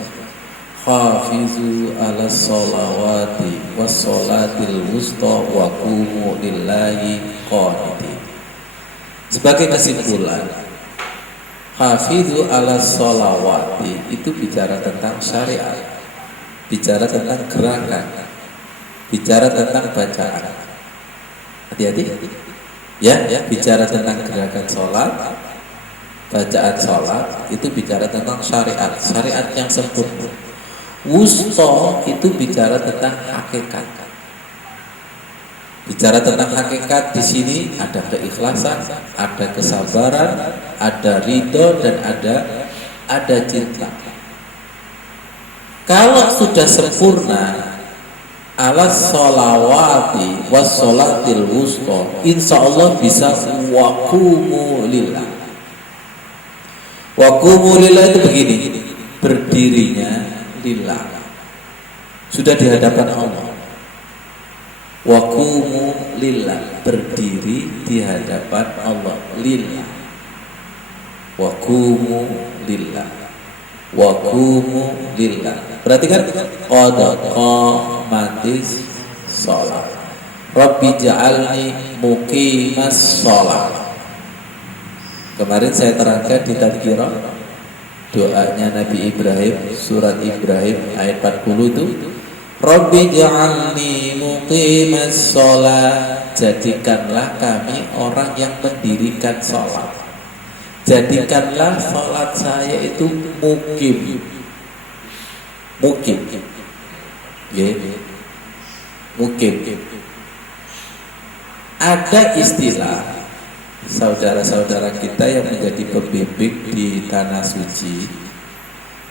Hafizu ala sholawati was sholatil wusta wa qumu lillahi qanitin. Sebagai kesimpulan, hafizu ala sholawati itu bicara tentang syariat, bicara tentang gerakan, bicara tentang bacaan. Hati-hati ya, bicara tentang gerakan sholat, bacaan sholat, itu bicara tentang syariat yang sempurna. Wusto itu bicara tentang hakikat. Bicara tentang hakikat di sini ada keikhlasan, ada kesabaran, ada ridho, dan ada cinta. Kalau sudah sempurna, ala sholawati was sholatil wusto, insya Allah bisa waqumu lillah. Waqumu lillah itu begini, berdirinya lillah, sudah di hadapan Allah. Waqumu lillah, berdiri di hadapan Allah, lillah. Waqumu lillah, waqumu lillah. Berarti kan qad qamatis shalah. Rabbi ja'alni muqimas shalah. Kemarin saya terangkan di tadhkirah doanya Nabi Ibrahim, surat Ibrahim ayat 40 itu, Rabbi ja'alni muqimas shalah, jadikanlah kami orang yang mendirikan sholat. Jadikanlah sholat saya itu mukim. Mukim. Ada istilah saudara-saudara kita yang menjadi pembimbing di tanah suci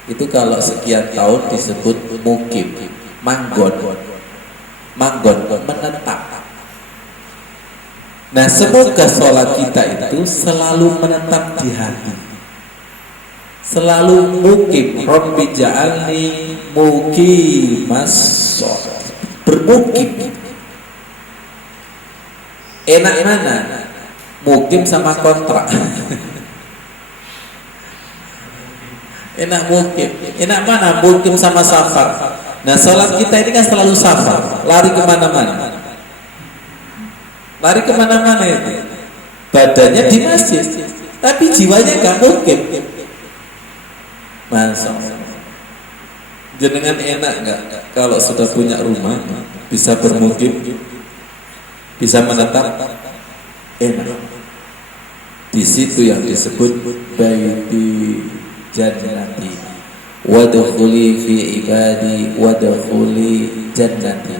itu kalau sekian tahun disebut mukim, manggon, menetap. Nah, semoga sholat kita itu selalu menetap di hati, selalu mukim. Rabbi ja'alni muqimas sholat, bermukim. Enak mana? Mukim sama kontrak. Enak mukim. Enak mana? Mukim sama safar. Nah, sholat kita ini kan selalu safar, lari kemana-mana. Lari kemana-mana itu. Badannya di masjid, tapi jiwanya gak mukim. Masya Allah. Jenengan enak nggak kalau sudah punya rumah, bisa bermukim, bisa menetap? Enak. Di situ yang disebut baiti jannati, wadkhuli fi ibadi wadkhuli jannati.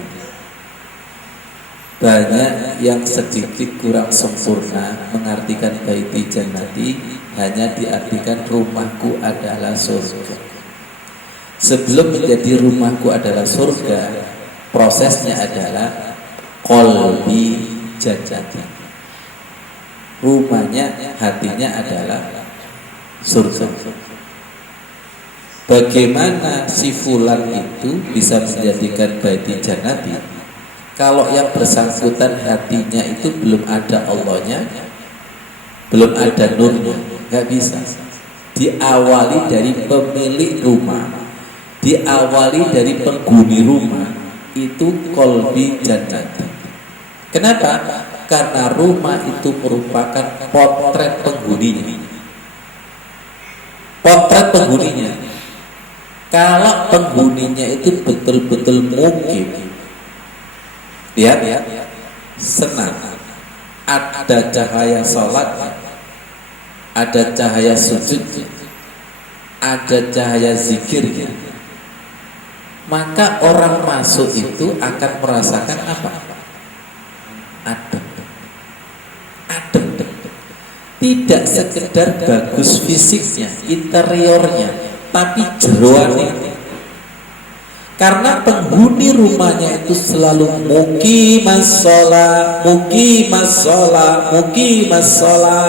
Banyak yang sedikit kurang sempurna mengartikan baiti jannati, hanya diartikan rumahku adalah surga. Sebelum menjadi rumahku adalah surga, prosesnya adalah qalbi jannati. Rumahnya, hatinya adalah surga. Bagaimana si fulan itu bisa menjadikan baiti jannati kalau yang bersangkutan hatinya itu belum ada Allahnya, belum ada nurnya? Gak bisa. Diawali dari pemilik rumah, diawali dari penghuni rumah, itu qalbi jannati. Kenapa? Karena rumah itu merupakan potret penghuninya. Potret penghuninya. Kalau penghuninya itu betul-betul mukim, lihat, senang, ada cahaya sholat, ada cahaya sujud, ada cahaya zikirnya, maka orang masuk itu akan merasakan apa? Adem. Tidak sekedar bagus fisiknya, interiornya, tapi jeroannya. Karena penghuni rumahnya itu selalu muqimas shalah, muqimas shalah, muqimas shalah.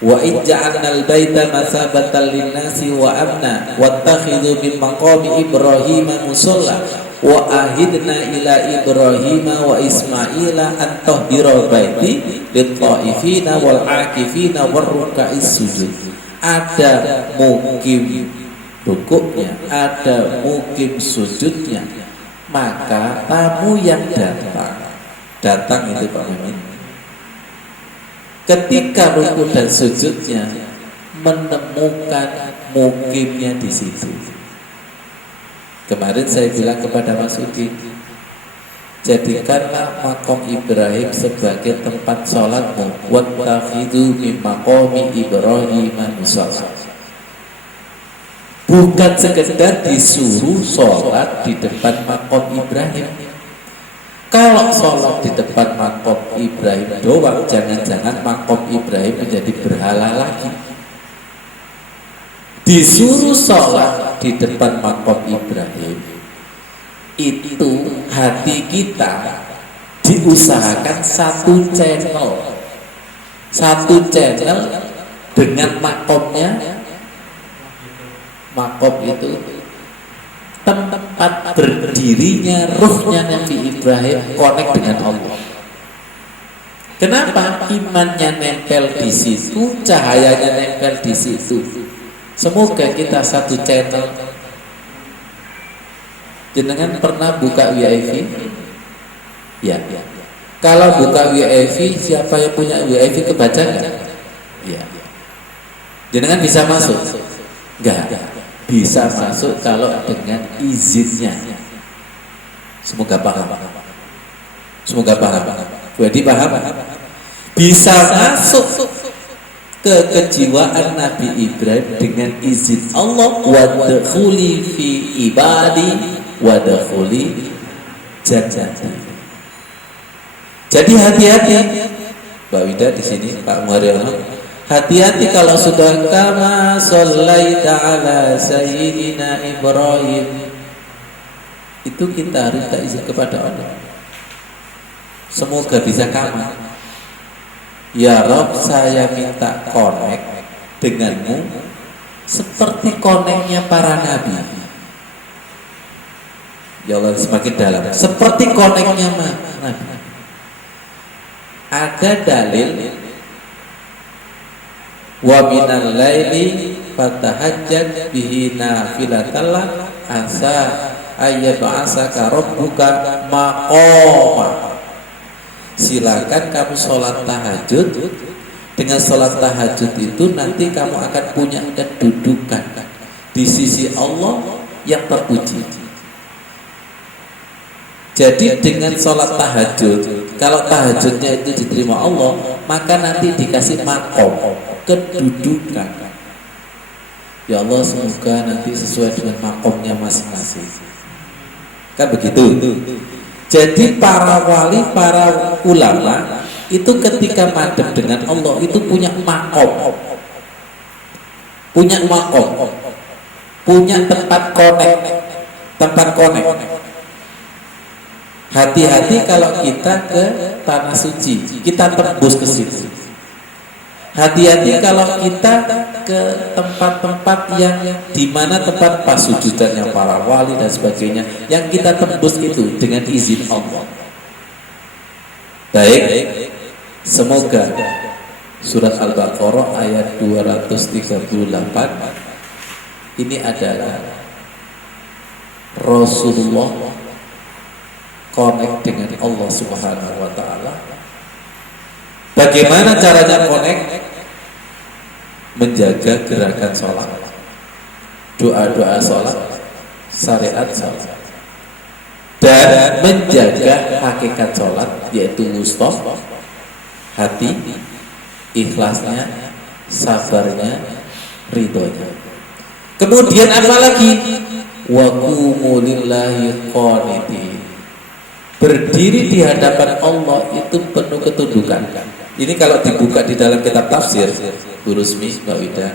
Wa ij'alnal baita masabatan linnasi wa amna wattakhidhu min maqami Ibrahim musalla wa ahidna ila Ibrahim wa Ismaila an tahhira baiti lit-taifina wal akifina war ruka'is sujud. Ada mukim rukuknya, ada mukim sujudnya, maka tamu yang datang itu Pak Mimin, ketika rukuk dan sujudnya menemukan mukimnya di situ. Kemarin saya bilang kepada Mas Uki, jadikanlah makom Ibrahim sebagai tempat sholatmu, wattakhidhu min maqami Ibrahim musalla. Bukan sekedar disuruh sholat di depan makom Ibrahim. Kalau sholat di depan makom Ibrahim doang, jangan-jangan makom Ibrahim menjadi berhala lagi. Disuruh sholat di depan makom Ibrahim, itu hati kita diusahakan satu channel dengan makomnya. Makom itu tempat berdirinya ruhnya Nabi Ibrahim, connect dengan Allah. Kenapa? Imannya nempel di situ, cahayanya nempel di situ. Semoga kita satu channel. Jenengan pernah buka WiFi? Ya. Kalau buka WiFi, siapa yang punya WiFi kebaca nggak? Ya. Jenengan bisa masuk? Enggak. Bisa masuk kalau dengan izinnya. Semoga paham. Jadi paham? Bisa masuk ke kejiwaan Nabi Ibrahim dengan izin Allah, wadkhuli fi ibadi wadkhuli jannati. Jadi hati-hati, Mbak Wida di sini, Pak Muharyono. Hati-hati kalau sudah kama shallaita ala sayyidina Ibrahim, itu kita harus minta izin kepada Allah. Semoga bisa kama. Ya Rob, saya minta connect denganmu seperti connectnya para nabi. Ya Allah, semakin dalam. Seperti connectnya nabi. Ada dalil, wa minal laili fatahajjat bihi nafilatallah asa ayyab'asaka rabbuka maqama. Silakan kamu sholat tahajud. Dengan sholat tahajud itu nanti kamu akan punya kedudukan di sisi Allah yang terpuji. Jadi dengan sholat tahajud, kalau tahajudnya itu diterima Allah, maka nanti dikasih makom, kedudukan. Ya Allah, semoga nanti sesuai dengan makomnya masing-masing. Kan begitu. Jadi para wali, para ulama itu ketika madhep dengan Allah itu punya makom, punya tempat konek. Hati-hati kalau kita ke tanah suci, kita tembus ke situ. Hati-hati kalau kita ke tempat-tempat yang di mana tempat pasujudannya para wali dan sebagainya, yang kita tembus itu dengan izin Allah. Baik, semoga surat Al-Baqarah ayat 238 ini adalah Rasulullah connect dengan Allah Subhanahu wa taala. Bagaimana caranya connect? Menjaga gerakan sholat, doa-doa sholat, syariat sholat, dan menjaga hakikat sholat, yaitu wusta, hati, ikhlasnya, sabarnya, ridhonya. Kemudian apa lagi? Wa qumu lillahi qanitin. Berdiri di hadapan Allah itu penuh ketundukan. Ini kalau dibuka di dalam kitab tafsir Bu Rusmi, Mbak Wida,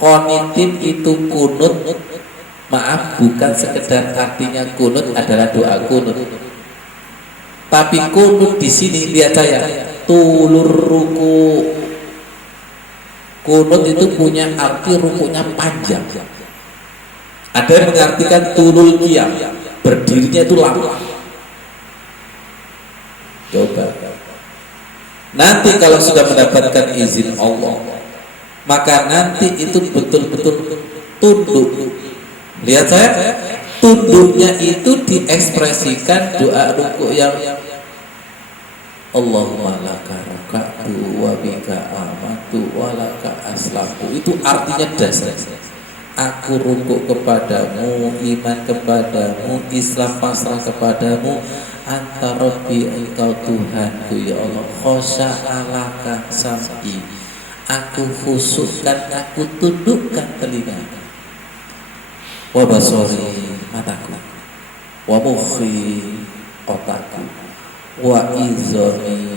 qanitin itu kunut. Maaf, bukan sekedar artinya kunut adalah doa kunut. Tapi kunut di sini lihat saya, tulur ruku. Kunut itu punya arti rukunya panjang. Ada yang mengartikan tulul qiyam, berdirinya itu lama. Coba. Nanti kalau sudah mendapatkan izin Allah, maka nanti itu betul-betul tunduk. Lihat saya, tunduknya itu diekspresikan doa ruku yang Allahumma laka raka'tu wa bika amantu wa laka aslamtu. Itu artinya dasar. Aku rukuk kepadamu, iman kepadamu, Islam pasrah kepadamu. Anta Rabbi, engkau Tuhanku ya Allah. Khosya'alaka sam'i. Aku khusyukkan, aku tundukkan telingaku, wa basori mataku, wa mukhi otakku, wa izami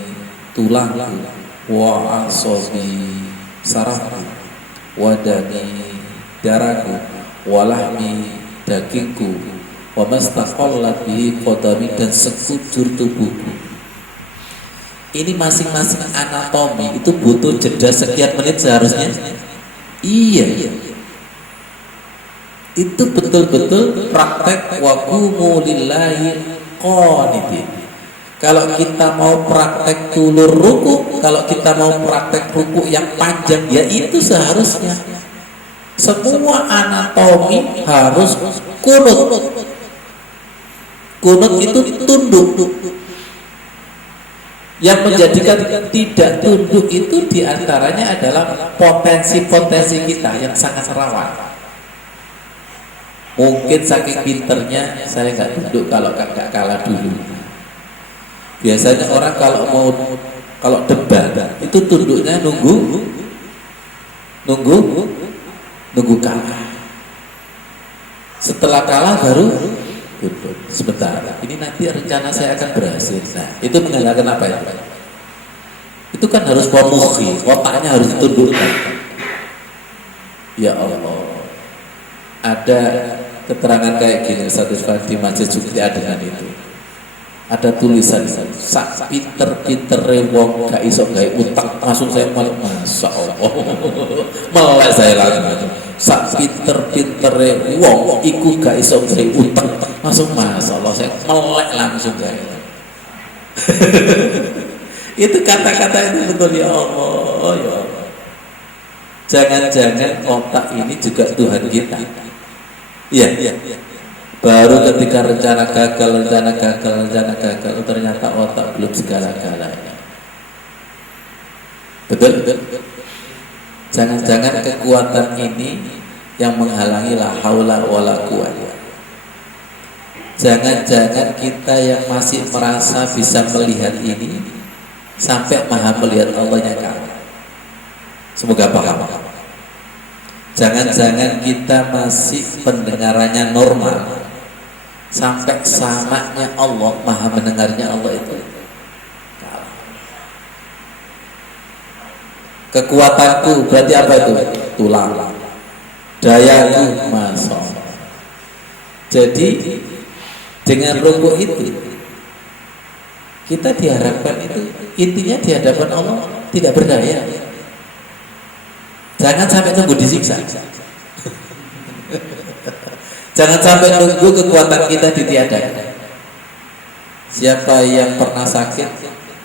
tulangku, wa asobi sarafku, wa dami darahku, wa lahmi dagingku, wa mastaqallat bihi qadami, dan sekujur tubuhku. Ini masing-masing anatomi itu butuh jeda sekian menit seharusnya. Iya. Itu betul-betul praktek wa qumu lillahi qanitin. Kalau kita mau praktek tulur ruku, kalau kita mau praktek ruku yang panjang, ya itu seharusnya semua anatomi harus kunut. Kunut itu tunduk. Yang menjadikan tidak tunduk itu diantaranya adalah potensi-potensi kita yang sangat rawan. Mungkin saking pinternya saya nggak tunduk kalau nggak kalah dulu. Biasanya orang kalau debat itu tunduknya nunggu kalah. Setelah kalah baru tunduk. Sebentar, ini nanti rencana saya akan berhasil. Nah, itu mengandalkan apa ya? Itu kan harus pemukhi, otaknya harus ditundukkan. Ya Allah, ada keterangan kayak gini satu di masjid juga dengan itu. Ada tulisan, sak pinter-pintere wong gak iso gawe utak, langsung saya melek, masya Allah, melek saya langsung. Sak pinter-pintere wong iku gak iso gawe utak, langsung masya Allah, saya melek langsung gawe. Itu kata-kata itu betul, ya Allah, ya Allah. Jangan-jangan otak ini juga Tuhan kita. Iya. Baru ketika rencana gagal, ternyata otak belum segala-galanya. Betul? Jangan-jangan kekuatan ini yang menghalangi la haula wala quwwata. Jangan-jangan kita yang masih merasa bisa melihat ini sampai maha melihat Allahnya kalah. Semoga paham. Jangan-jangan kita masih pendengarannya normal sampai samanya Allah, maha mendengarnya Allah itu kalah. Kekuatanku berarti apa itu? Tulang. Dayaku masya. Jadi dengan rukuk itu kita diharapkan itu intinya di hadapan Allah tidak berdaya. Jangan sampai tunggu disiksa. Jangan sampai nunggu kekuatan kita ditiadakan. Siapa yang pernah sakit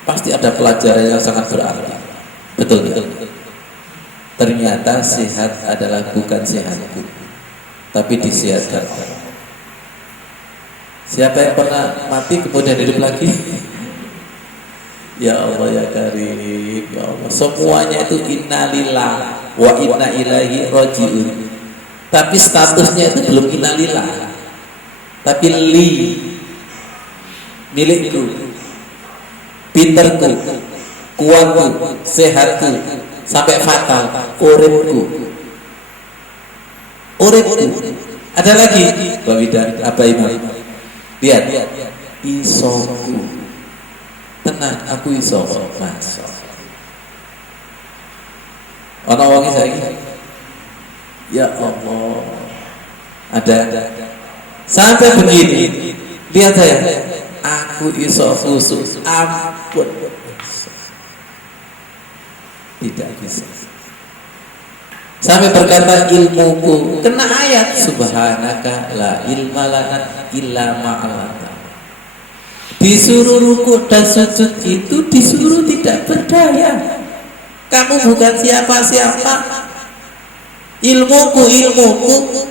pasti ada pelajaran yang sangat berarti. Betul. Ternyata sehat adalah bukan sehatku, tapi disehatkan Allah. Siapa yang pernah mati kemudian hidup lagi? Ya Allah ya Karim, ya Allah. Semuanya itu innalillah wa inna ilaihi rajiun. Tapi statusnya itu belum innalillah. Tapi li, milikku, pinterku, kuatku, sehatku, sampai fatal, uripku. Ada lagi, Pak Widan, apa Imam? Lihat, isoku, tenang, aku iso, mas. Ono wongi saiki, ya Allah, ada. Sampai begini, lihat saya, aku iso khusus, ampun, tidak bisa. Sampai berkata ilmuku kena ayat subhanaka la ilma lana illa ma'alana. Disuruh ruku dan sujud itu disuruh tidak berdaya. Kamu bukan siapa-siapa. Ilmuku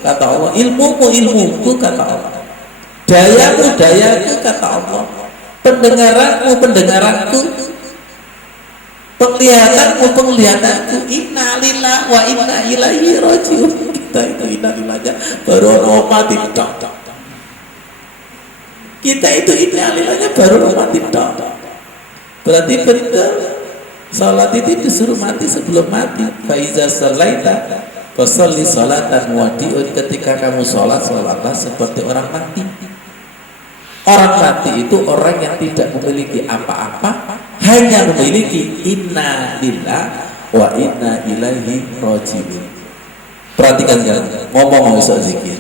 kata Allah. Ilmuku kata Allah. Dayaku kata Allah. Pendengaranku. Penglihatanku, inna lillah wa inna ilaihi rajiun. Kita itu inna lillahnya baru mati tok. Kita itu inna lillahnya baru mati tok. Berarti benar salat itu disuruh mati sebelum mati. Fa iza shalaita fasholli sholatan wadi'un. Ketika kamu sholatlah seperti orang mati. Orang mati itu orang yang tidak memiliki apa-apa, hanya memiliki inna lillah wa inna ilaihi rajiun. Perhatikan kan, ngomong iso zikir.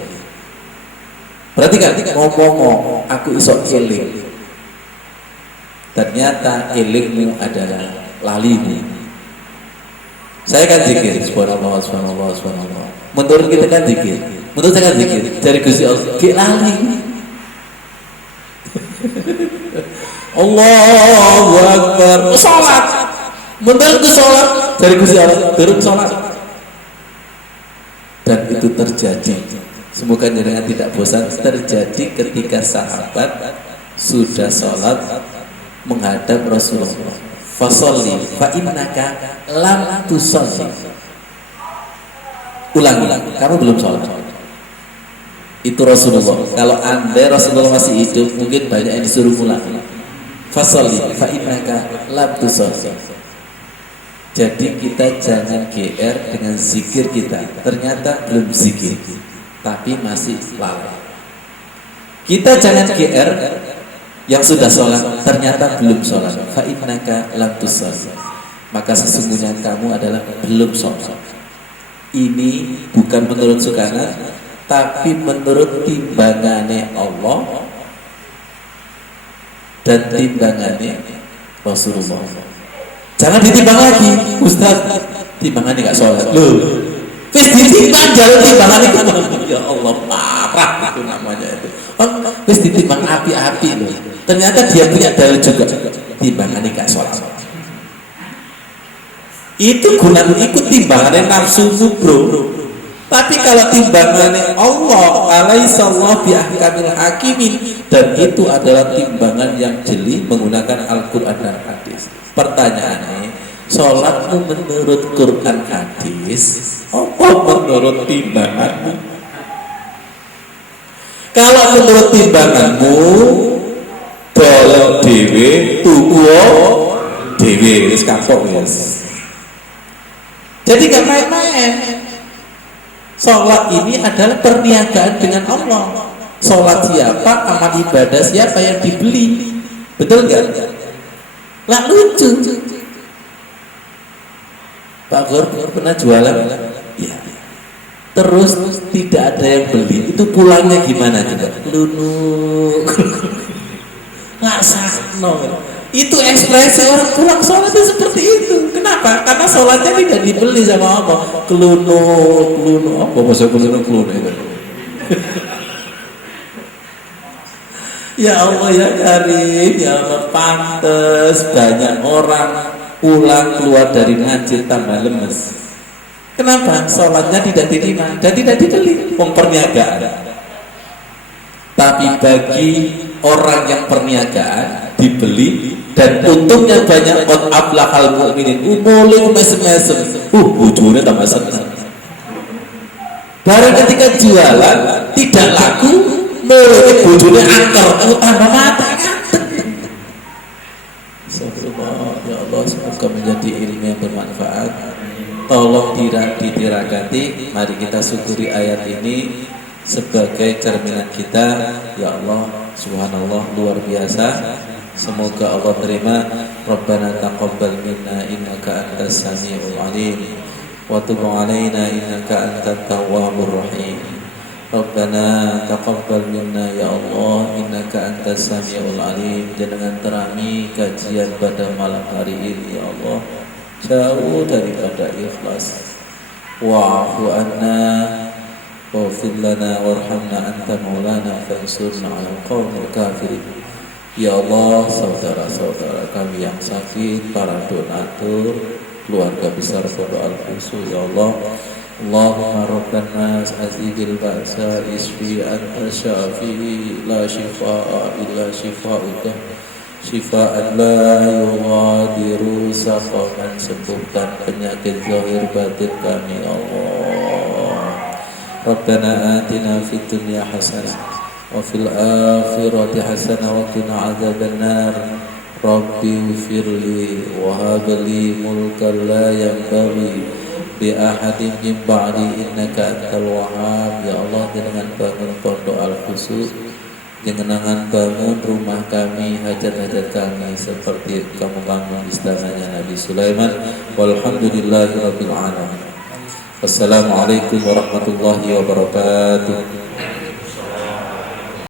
Perhatikan, ngomong aku iso eling. Ternyata elingmu adalah lalimu. Saya kan zikir, subhanallah. Menurut kita kan zikir. Menurut saya kan zikir. Dari Gusti Allah, lali. Allahu Akbar. Salat. Menurut salat dari Gusti Allah, turun salat. Dan itu terjadi. Semoga jenengan tidak bosan. Terjadi ketika sahabat sudah salat menghadap Rasulullah. Fasholli fa innaka lam tusolli. Ulangi, kamu belum salat. Itu Rasulullah. Kalau andai Rasulullah masih hidup, mungkin banyak yang disuruh pulang. Fasholli fa innaka lam tusolli. Jadi kita jangan GR dengan zikir kita. Ternyata belum zikir, tapi masih lalai. Kita jangan GR yang sudah sholat, ternyata belum sholat. Fa innaka lam tusolli. Maka sesungguhnya kamu adalah belum sholat. Ini bukan menurut Sukana, tapi menurut timbangannya Allah dan timbangannya Rasulullah. Jangan ditimbang lagi, Ustaz. Timbangannya nggak sholat. Loh, wis ditimbang jalan timbangannya. Ya Allah, parah itu namanya itu. Wis ditimbang api-api loh. Ternyata dia punya dalil juga. Timbangannya nggak sholat. Itu guna ikut timbangannya nafsumu, bro. Tapi kalau timbangannya Allah, alaihissallahu biahkamil hakimin, dan itu adalah timbangan yang jeli menggunakan Al-Quran dan hadis. Pertanyaannya, sholatmu menurut Quran hadis Apa menurut timbanganmu? Kalau menurut timbanganmu, dolek dhewe, tuku dhewe, wis kapok wis. Jadi gak main-main. Sholat ini adalah perniagaan dengan Allah. Sholat siapa, amal ibadah siapa yang dibeli. Betul gak? Lah lucu. Pak Gor pernah jualan? Ya. Terus tidak ada yang beli. Itu pulangnya gimana juga? Lunuk. Ngasakno. Itu ekspresi orang pulang sholat itu seperti itu. Kenapa? Karena sholatnya tidak dibeli sama Allah. Kelunuk. Apa bahasa kelunuk itu? Ya Allah ya Karim, ya Allah, pantes banyak orang pulang keluar dari ngaji tambah lemes. Kenapa? Sholatnya tidak diterima dan tidak dibeli. Perniagaan. Tapi bagi orang yang perniagaan dibeli dan untungnya banyak, qad aflahal mu'minin, mulai mesem-mesem, bujurnya tambah senang. Baru ketika jualan tidak laku, mulai bujurnya angker, tambah mata nganteng. Ya Allah, semoga menjadi ilmu yang bermanfaat. Tolong ditirakati. Mari kita syukuri ayat ini sebagai cerminan kita. Ya Allah, subhanallah, luar biasa. Semoga Allah terima. Rabbana taqabbal minna innaka antas samiul alim wa tub alaina innaka antat tawwabur rahim. Rabbana taqabbal minna ya Allah innaka antas samiul alim. Dengan terami kajian pada malam hari ini ya Allah, jauh daripada ikhlas. Wa'fu anna waghfir lana warhamna anta maulana fansurna 'alal qaumil kafirin. Ya Allah, saudara-saudara kami yang sakit, para donatur, keluarga besar Pondok Al-Khusus, ya Allah, Allahumma rabban nas azhibil ba'sa isfi anta syafi la shifaa illa shifauka shifaan la yughadiru saqaman. Sembuhkan penyakit zahir batin kami ya Allah. Rabbana atina fid dunya hasanah wa fil akhirati hasanah wa qina adzabannar. Rabbi ighfirli wa hab li mulkan la yanbaghi li ahadin min ba'di innaka antal wahhab. Ya Allah, dengan bangun Pondok Al-Khusus, dengan bangun rumah kami, hajat-hajat kami seperti kamu bangun istananya Nabi Sulaiman. Walhamdulillahirabbil alamin. Wassalamualaikum warahmatullahi wabarakatuh.